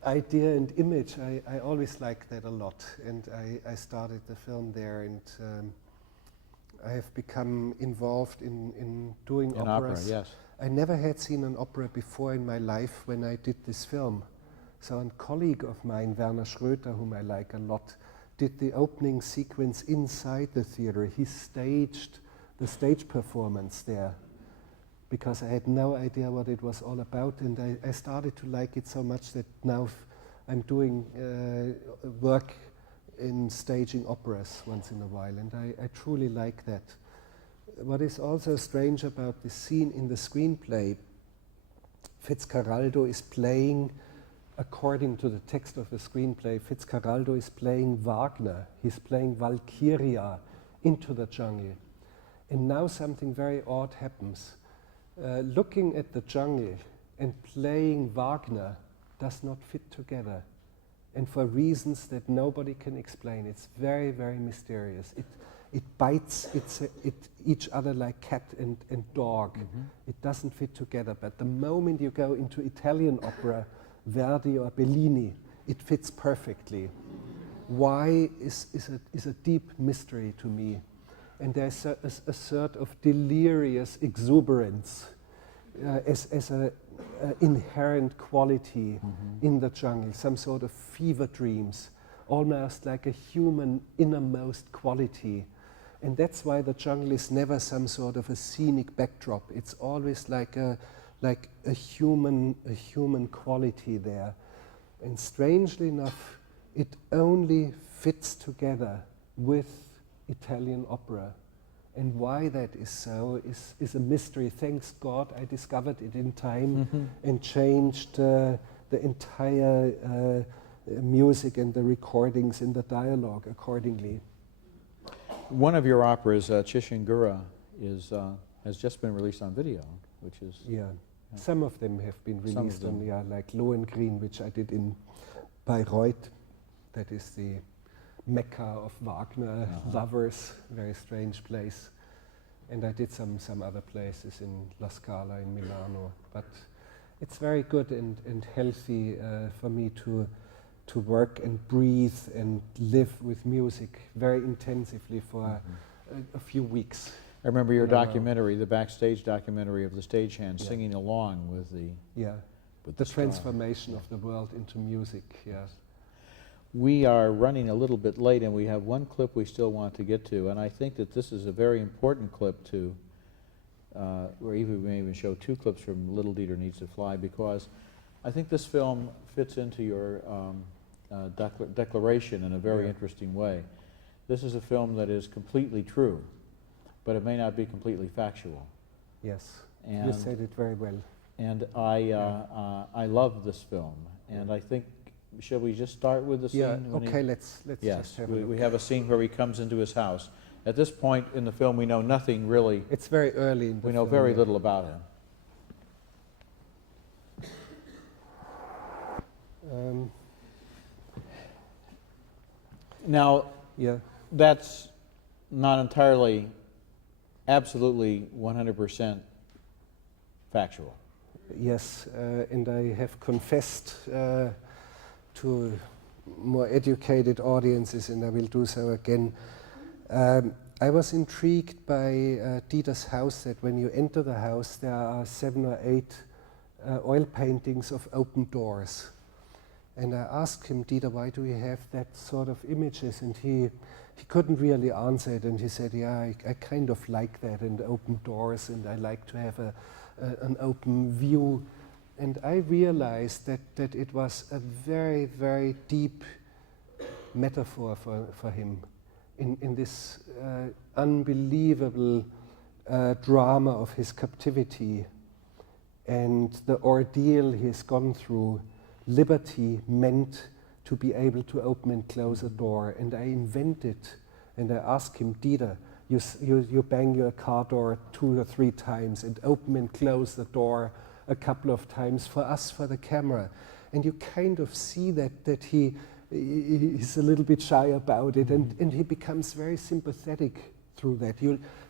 idea and image. I always liked that a lot. And I started the film there, and I have become involved in doing In operas. opera, yes. I never had seen an opera before in my life when I did this film. So a colleague of mine, Werner, whom I like a lot, did the opening sequence inside the theater. He staged the stage performance there, because I had no idea what it was all about, and I started to like it so much that now I'm doing work in staging operas once in a while, and I truly like that. What is also strange about this scene in the screenplay, Fitzcarraldo is playing, according to the text of the screenplay, Fitzcarraldo is playing Wagner. He's playing Valkyria into the jungle. And now something very odd happens. Looking at the jungle and playing Wagner does not fit together, and for reasons that nobody can explain. It's very, very mysterious. It bites each other like cat and dog. Mm-hmm. It doesn't fit together, but the moment you go into Italian opera, Verdi or Bellini, it fits perfectly. Why is a deep mystery to me. And there's a sort of delirious exuberance as an inherent quality in the jungle, some sort of fever dreams, almost like a human innermost quality. And that's why the jungle is never some sort of a scenic backdrop. It's always like a human quality there. And strangely enough, it only fits together with Italian opera. And why that is so is a mystery. Thanks God I discovered it in time and changed the entire music and the recordings and the dialogue accordingly. One of your operas, Chishingura, has just been released on video, which is... Yeah. Some of them have been released on, like Lohengrin, which I did in Bayreuth. That is the Mecca of Wagner lovers, very strange place. and I did some other places in La Scala in Milano. But it's very good and healthy for me to work and breathe and live with music very intensively for a few weeks. I remember your in a row. documentary, the backstage documentary of the stagehand Yeah. singing along with the Yeah, with the star. transformation of the world into music. Yes. We are running a little bit late, and we have one clip we still want to get to, and I think that this is a very important clip to, or even we may even show two clips from Little Dieter Needs to Fly, because I think this film fits into your declaration in a very Yeah. interesting way. This is a film that is completely true, but it may not be completely factual. Yes. You And said it very well. And I love this film, and I think, shall we just start with the scene? Yeah. when he- Okay. Let's Yes, just have a we look. have a scene where he comes into his house. At this point in the film, we know nothing really, It's very early in the we know film, very yeah. little about him. Now, Yeah. that's not entirely, absolutely 100% factual. Yes, and I have confessed to more educated audiences, and I will do so again. I was intrigued by Dieter's house, that when you enter the house, there are 7 or 8 oil paintings of open doors. And I asked him, Dieter, why do you have that sort of images? And he couldn't really answer it, and he said, yeah, I kind of like that, and open doors, and I like to have an open view. And I realized that it was a very, very deep metaphor for him in this unbelievable drama of his captivity and the ordeal he has gone through. Liberty meant to be able to open and close a door. And I invented, and I asked him, Dieter, you bang your car door 2 or 3 times and open and close the door a couple of times for us, for the camera. And you kind of see that he's a little bit shy about it, and he becomes very sympathetic through that.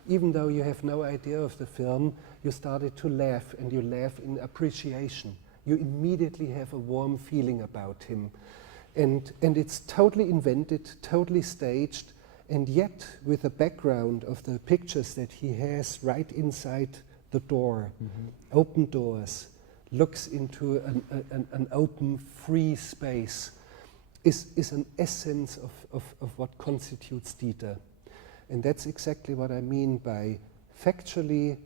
Even though you have no idea of the film, you started to laugh, and you laugh in appreciation. You immediately have a warm feeling about him. And it's totally invented, totally staged, and yet with the background of the pictures that he has right inside the door, open doors, looks into an open, free space, is an essence of what constitutes Dieter. And that's exactly what I mean by factually.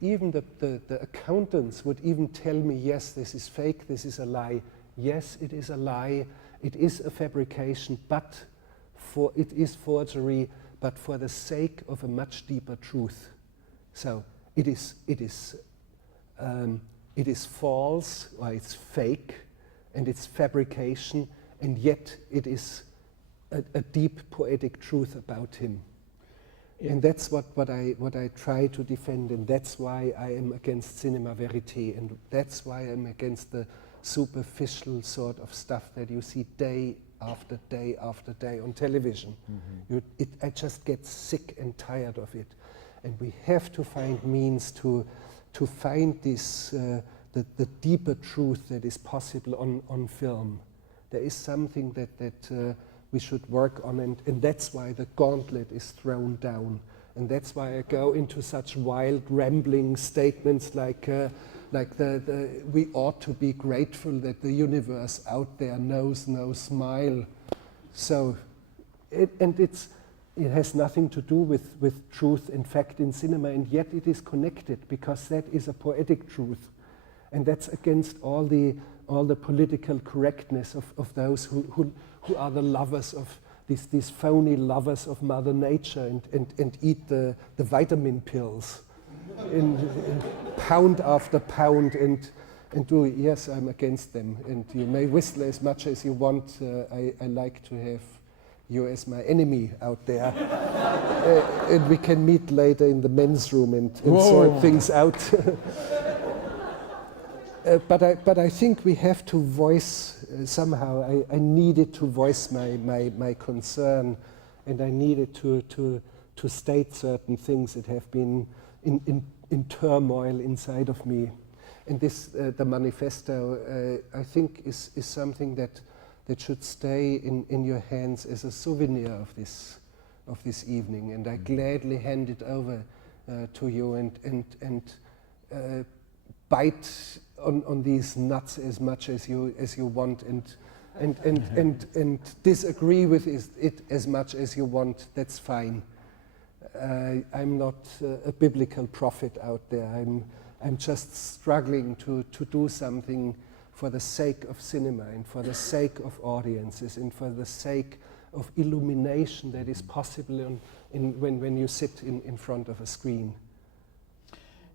Even the accountants would even tell me, yes, this is fake, this is a lie. Yes, it is a lie, it is a fabrication, but it is forgery, but for the sake of a much deeper truth. So it is false, or it's fake, and it's fabrication, and yet it is a deep poetic truth about him. And that's what I try to defend, and that's why I am against cinema verite, and that's why I'm against the superficial sort of stuff that you see day after day after day on television. I just get sick and tired of it, and we have to find means to find this the deeper truth that is possible on film. There is something that we should work on, and that's why the gauntlet is thrown down. And that's why I go into such wild, rambling statements like we ought to be grateful that the universe out there knows no smile. So, it has nothing to do with truth and fact in cinema, and yet it is connected, because that is a poetic truth. And that's against all the political correctness of those who are the lovers of these phony lovers of Mother Nature and eat the vitamin pills in pound after pound and do. Yes, I'm against them, and you may whistle as much as you want. I like to have you as my enemy out there, and we can meet later in the men's room and sort things out. But I think we have to voice somehow. I needed to voice my concern, and I needed to to state certain things that have been in turmoil inside of me. And this, the manifesto, I think is something that should stay in your hands as a souvenir of this evening. And I gladly hand it over to you and bite on these nuts as much as you want and disagree with it as much as you want. That's fine. I'm not a biblical prophet out there. I'm just struggling to do something for the sake of cinema and for the sake of audiences and for the sake of illumination that is possible when you sit in front of a screen.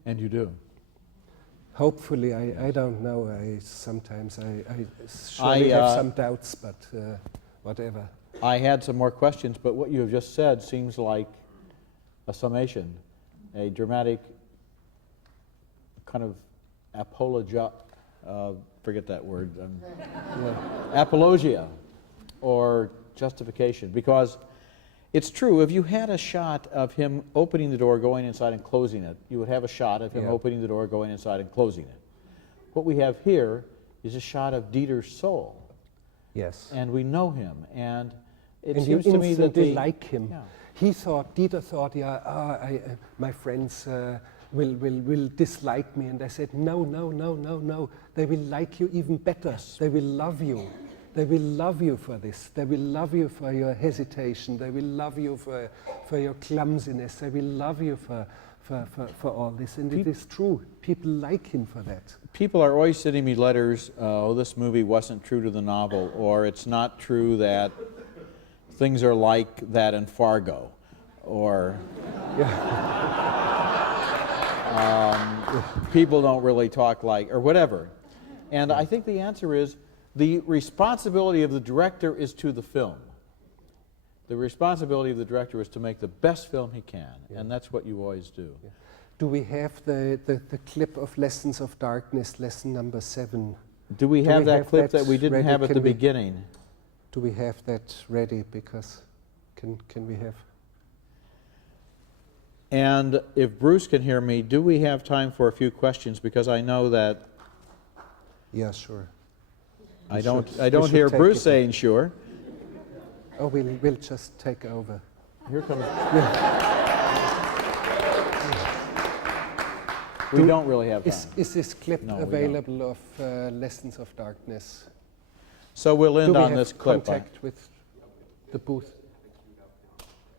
And you do. Hopefully, I don't know. Sometimes I surely have some doubts, but whatever. I had some more questions, but what you have just said seems like a summation, a dramatic kind of forget that word, apologia or justification, because it's true, if you had a shot of him opening the door, going inside and closing it, you would have a shot of him opening the door, going inside and closing it. What we have here is a shot of Dieter's soul. Yes. And we know him, and it and seems you to me that instantly like him. Yeah. Dieter thought, my friends will dislike me, and I said, no, they will like you even better. Yes. They will love you. They will love you for this. They will love you for your hesitation. They will love you for your clumsiness. They will love you for all this. And it is true. People like him for that. People are always sending me letters, this movie wasn't true to the novel, or it's not true that things are like that in Fargo, or people don't really talk like, or whatever. And I think the answer is, the responsibility of the director is to the film. The responsibility of the director is to make the best film he can, and that's what you always do. Yeah. Do we have the clip of Lessons of Darkness, lesson number 7? Do we have that clip that we didn't have at the beginning? Do we have that ready? Because can we have? And if Bruce can hear me, do we have time for a few questions? Because I know that. Yeah, sure. I don't hear Bruce saying sure. Oh, we'll just take over. Here comes. We don't really have time. Is this clip available of Lessons of Darkness? So we'll end on this clip. Do we have contact with the booth?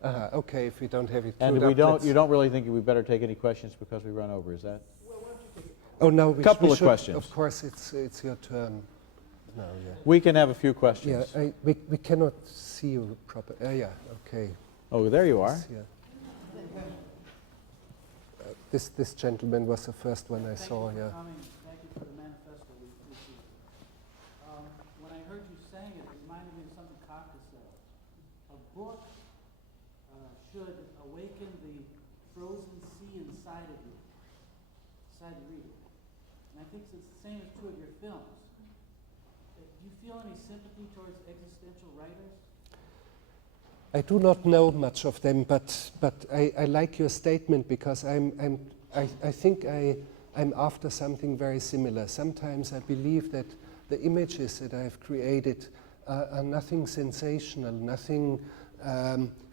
Okay, if we don't have it. And you don't really think we better take any questions because we run over, is that? Oh no, we couple of should, questions. Of course, it's your turn. No, yeah. We can have a few questions. Yeah, we cannot see you properly. Yeah, okay. Oh, there you are. Yeah. This gentleman was the first one I saw. Yeah. Thank you for the manifesto we received. When I heard you saying it, it reminded me of something Kafka said. A book should awaken the frozen sea inside of you, inside the reader. And I think it's the same is true of your films. Do you feel any sympathy towards existential writers? I do not know much of them, but I like your statement because I think I'm after something very similar. Sometimes I believe that the images that I've created are nothing sensational, nothing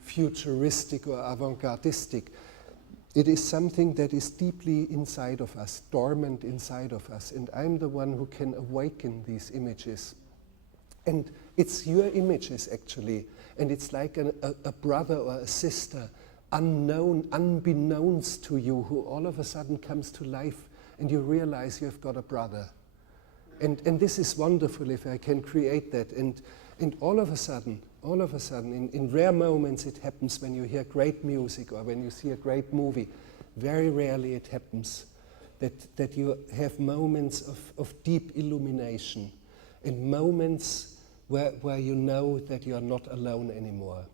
futuristic or avant-gardistic. It is something that is deeply inside of us, dormant inside of us, and I'm the one who can awaken these images. And it's your images, actually, and it's like a brother or a sister, unknown, unbeknownst to you, who all of a sudden comes to life, and you realize you've got a brother. And this is wonderful if I can create that. And all of a sudden, in rare moments it happens when you hear great music or when you see a great movie. Very rarely it happens that you have moments of deep illumination and moments where you know that you are not alone anymore.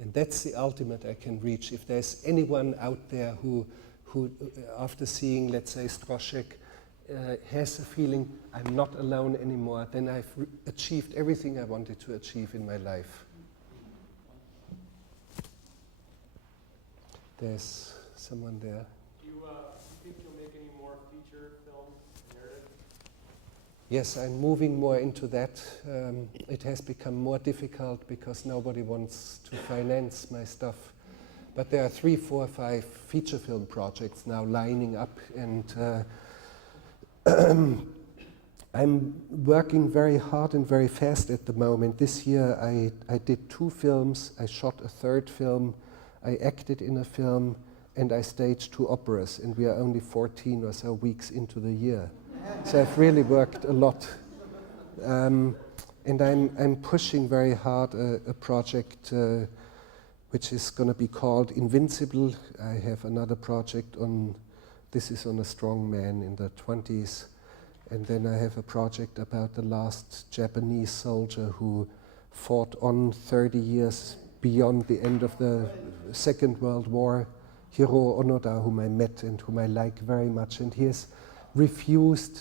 And that's the ultimate I can reach. If there's anyone out there who after seeing, let's say, Stroszek, has a feeling, I'm not alone anymore, then I've achieved everything I wanted to achieve in my life. There's someone there. Do you think you'll make any more feature film narrative? Yes, I'm moving more into that. It has become more difficult because nobody wants to finance my stuff. But there are 3, 4, 5 feature film projects now lining up, and I'm working very hard and very fast at the moment. This year I did 2 films, I shot a 3rd film, I acted in a film, and I staged 2 operas, and we are only 14 or so weeks into the year. So I've really worked a lot. And I'm pushing very hard a project which is going to be called Invincible. I have another project on, this is on a strong man in the 20s. And then I have a project about the last Japanese soldier who fought on 30 years beyond the end of the Second World War, Hiro Onoda, whom I met and whom I like very much. And he has refused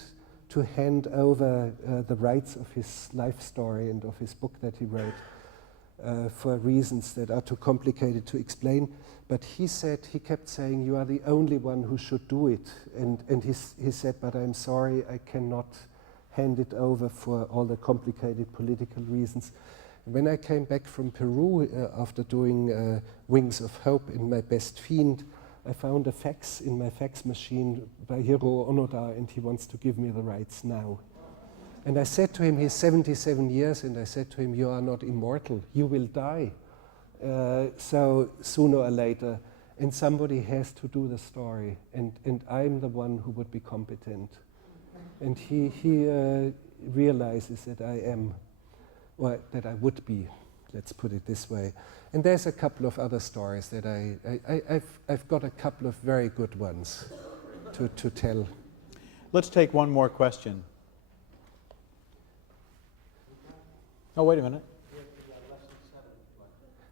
to hand over the rights of his life story and of his book that he wrote for reasons that are too complicated to explain. But he said, he kept saying, you are the only one who should do it. And he said, but I'm sorry, I cannot hand it over for all the complicated political reasons. When I came back from Peru after doing Wings of Hope in My Best Fiend, I found a fax in my fax machine by Hiro Onoda, and he wants to give me the rights now. And I said to him, he's 77 years, and I said to him, you are not immortal, you will die. So sooner or later, and somebody has to do the story, and I'm the one who would be competent. And he realizes that I am, or that I would be, let's put it this way. And there's a couple of other stories that I've got a couple of very good ones to tell. Let's take one more question. Oh, wait a minute.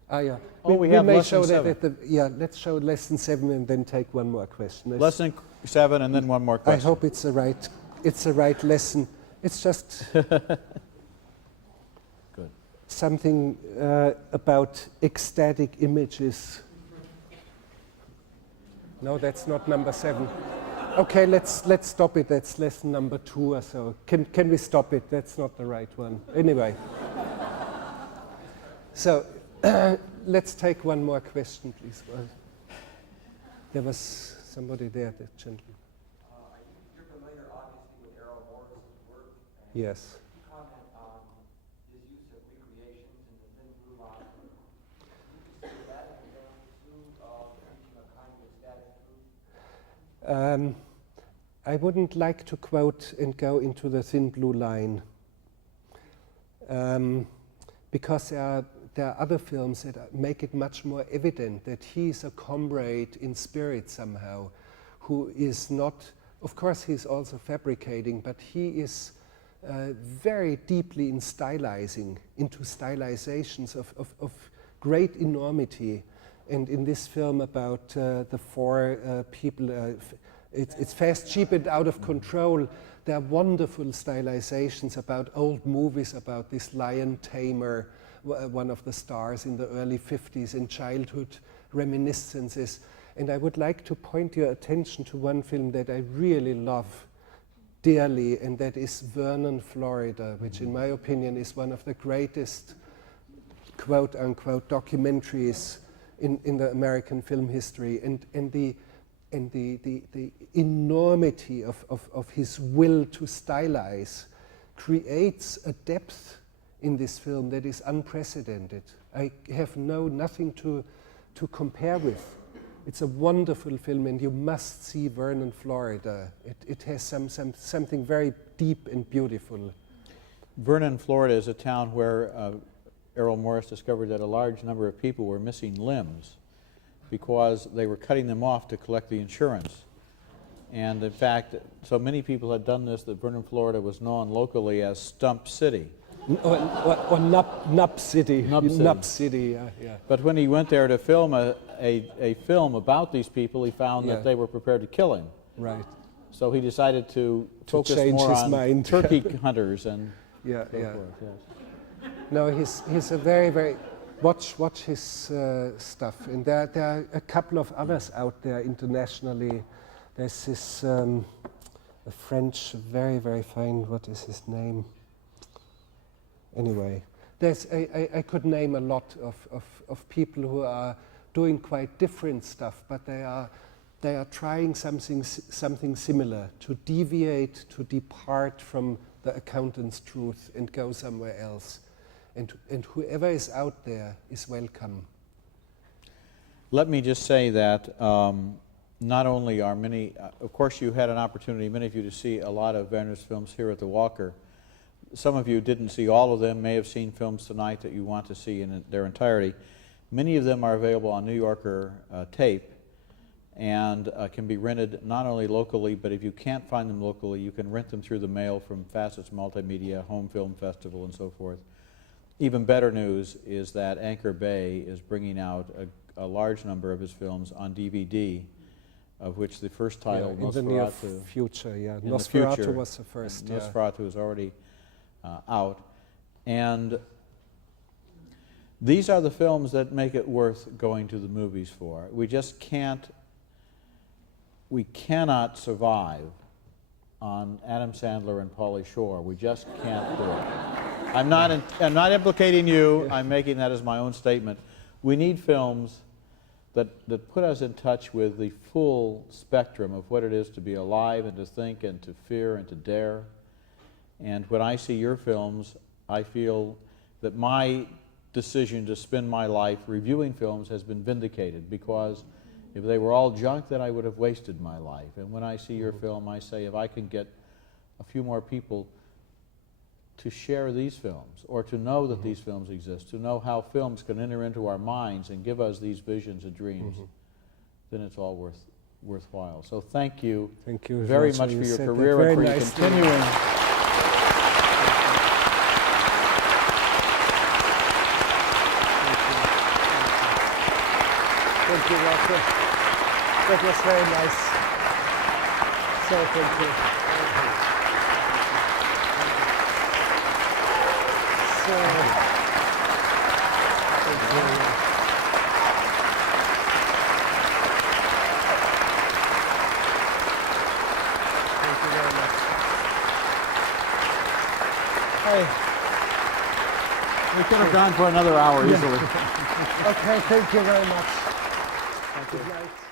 Yeah. Oh, we have may lesson show that 7. at the, yeah, let's show lesson 7 and then take one more question. Lesson 7 and then one more question. I hope it's the right lesson. It's just Good. something about ecstatic images. No, that's not number 7. Okay, let's stop it. That's lesson number 2 or so. Can we stop it? That's not the right one. Anyway. So let's take one more question, please. There was somebody there, the gentleman. You're familiar, obviously, with Errol Morris's work. Yes. Can you comment on his use of recreations in the Thin Blue Line? Do you consider that as a pursuit of reaching a kind of static truth? I wouldn't like to quote and go into the Thin Blue Line because there are other films that make it much more evident that he's a comrade in spirit somehow, who is not, of course he's also fabricating, but he is very deeply in stylizing, into stylizations of great enormity. And in this film about the 4 people, it's Fast, Cheap and Out of Control. There are wonderful stylizations about old movies, about this lion tamer, one of the stars in the early 50s, in childhood reminiscences. And I would like to point your attention to one film that I really love dearly, and that is Werner, Florida, which in my opinion is one of the greatest quote-unquote documentaries in the American film history. And the enormity of his will to stylize creates a depth in this film that is unprecedented. I have nothing to compare with. It's a wonderful film, and you must see Werner, Florida. It has something very deep and beautiful. Vernon, Florida is a town where Errol Morris discovered that a large number of people were missing limbs because they were cutting them off to collect the insurance. And in fact, so many people had done this that Vernon, Florida was known locally as Stump City. Or Nub City. Nub City, yeah. But when he went there to film a film about these people, he found that they were prepared to kill him. Right. So he decided to focus change more his on mind. turkey hunters and Yeah, so yeah. forth. Yes. No, he's a very, very... watch his stuff. And there are a couple of others out there internationally. There's this a French, very, very fine, what is his name? Anyway, I could name a lot of people who are doing quite different stuff, but they are trying something similar, to deviate, to depart from the accountant's truth and go somewhere else. And whoever is out there is welcome. Let me just say that not only are many, of course you had an opportunity, many of you, to see a lot of Werner's films here at the Walker. Some of you didn't see all of them, may have seen films tonight that you want to see in their entirety. Many of them are available on New Yorker tape and can be rented not only locally, but if you can't find them locally, you can rent them through the mail from Facets Multimedia, Home Film Festival, and so forth. Even better news is that Anchor Bay is bringing out a large number of his films on DVD, of which the first title, in the near Nosferatu, future, yeah. in the Nosferatu future, was the first, yeah. Nosferatu is already out. And these are the films that make it worth going to the movies for. We just can't, we cannot survive on Adam Sandler and Pauly Shore. We just can't do it. I'm not implicating you. I'm making that as my own statement. We need films that put us in touch with the full spectrum of what it is to be alive and to think and to fear and to dare. And when I see your films, I feel that my decision to spend my life reviewing films has been vindicated, because if they were all junk, then I would have wasted my life. And when I see your film, I say, if I can get a few more people to share these films, or to know that these films exist, to know how films can enter into our minds and give us these visions and dreams, then it's all worthwhile. So thank you, very much for your career and for your continuing. Thank you, Walter. That was very nice. So thank you. So, thank you very much. Thank you very much. We could have gone for another hour easily. Okay, thank you very much. Good night.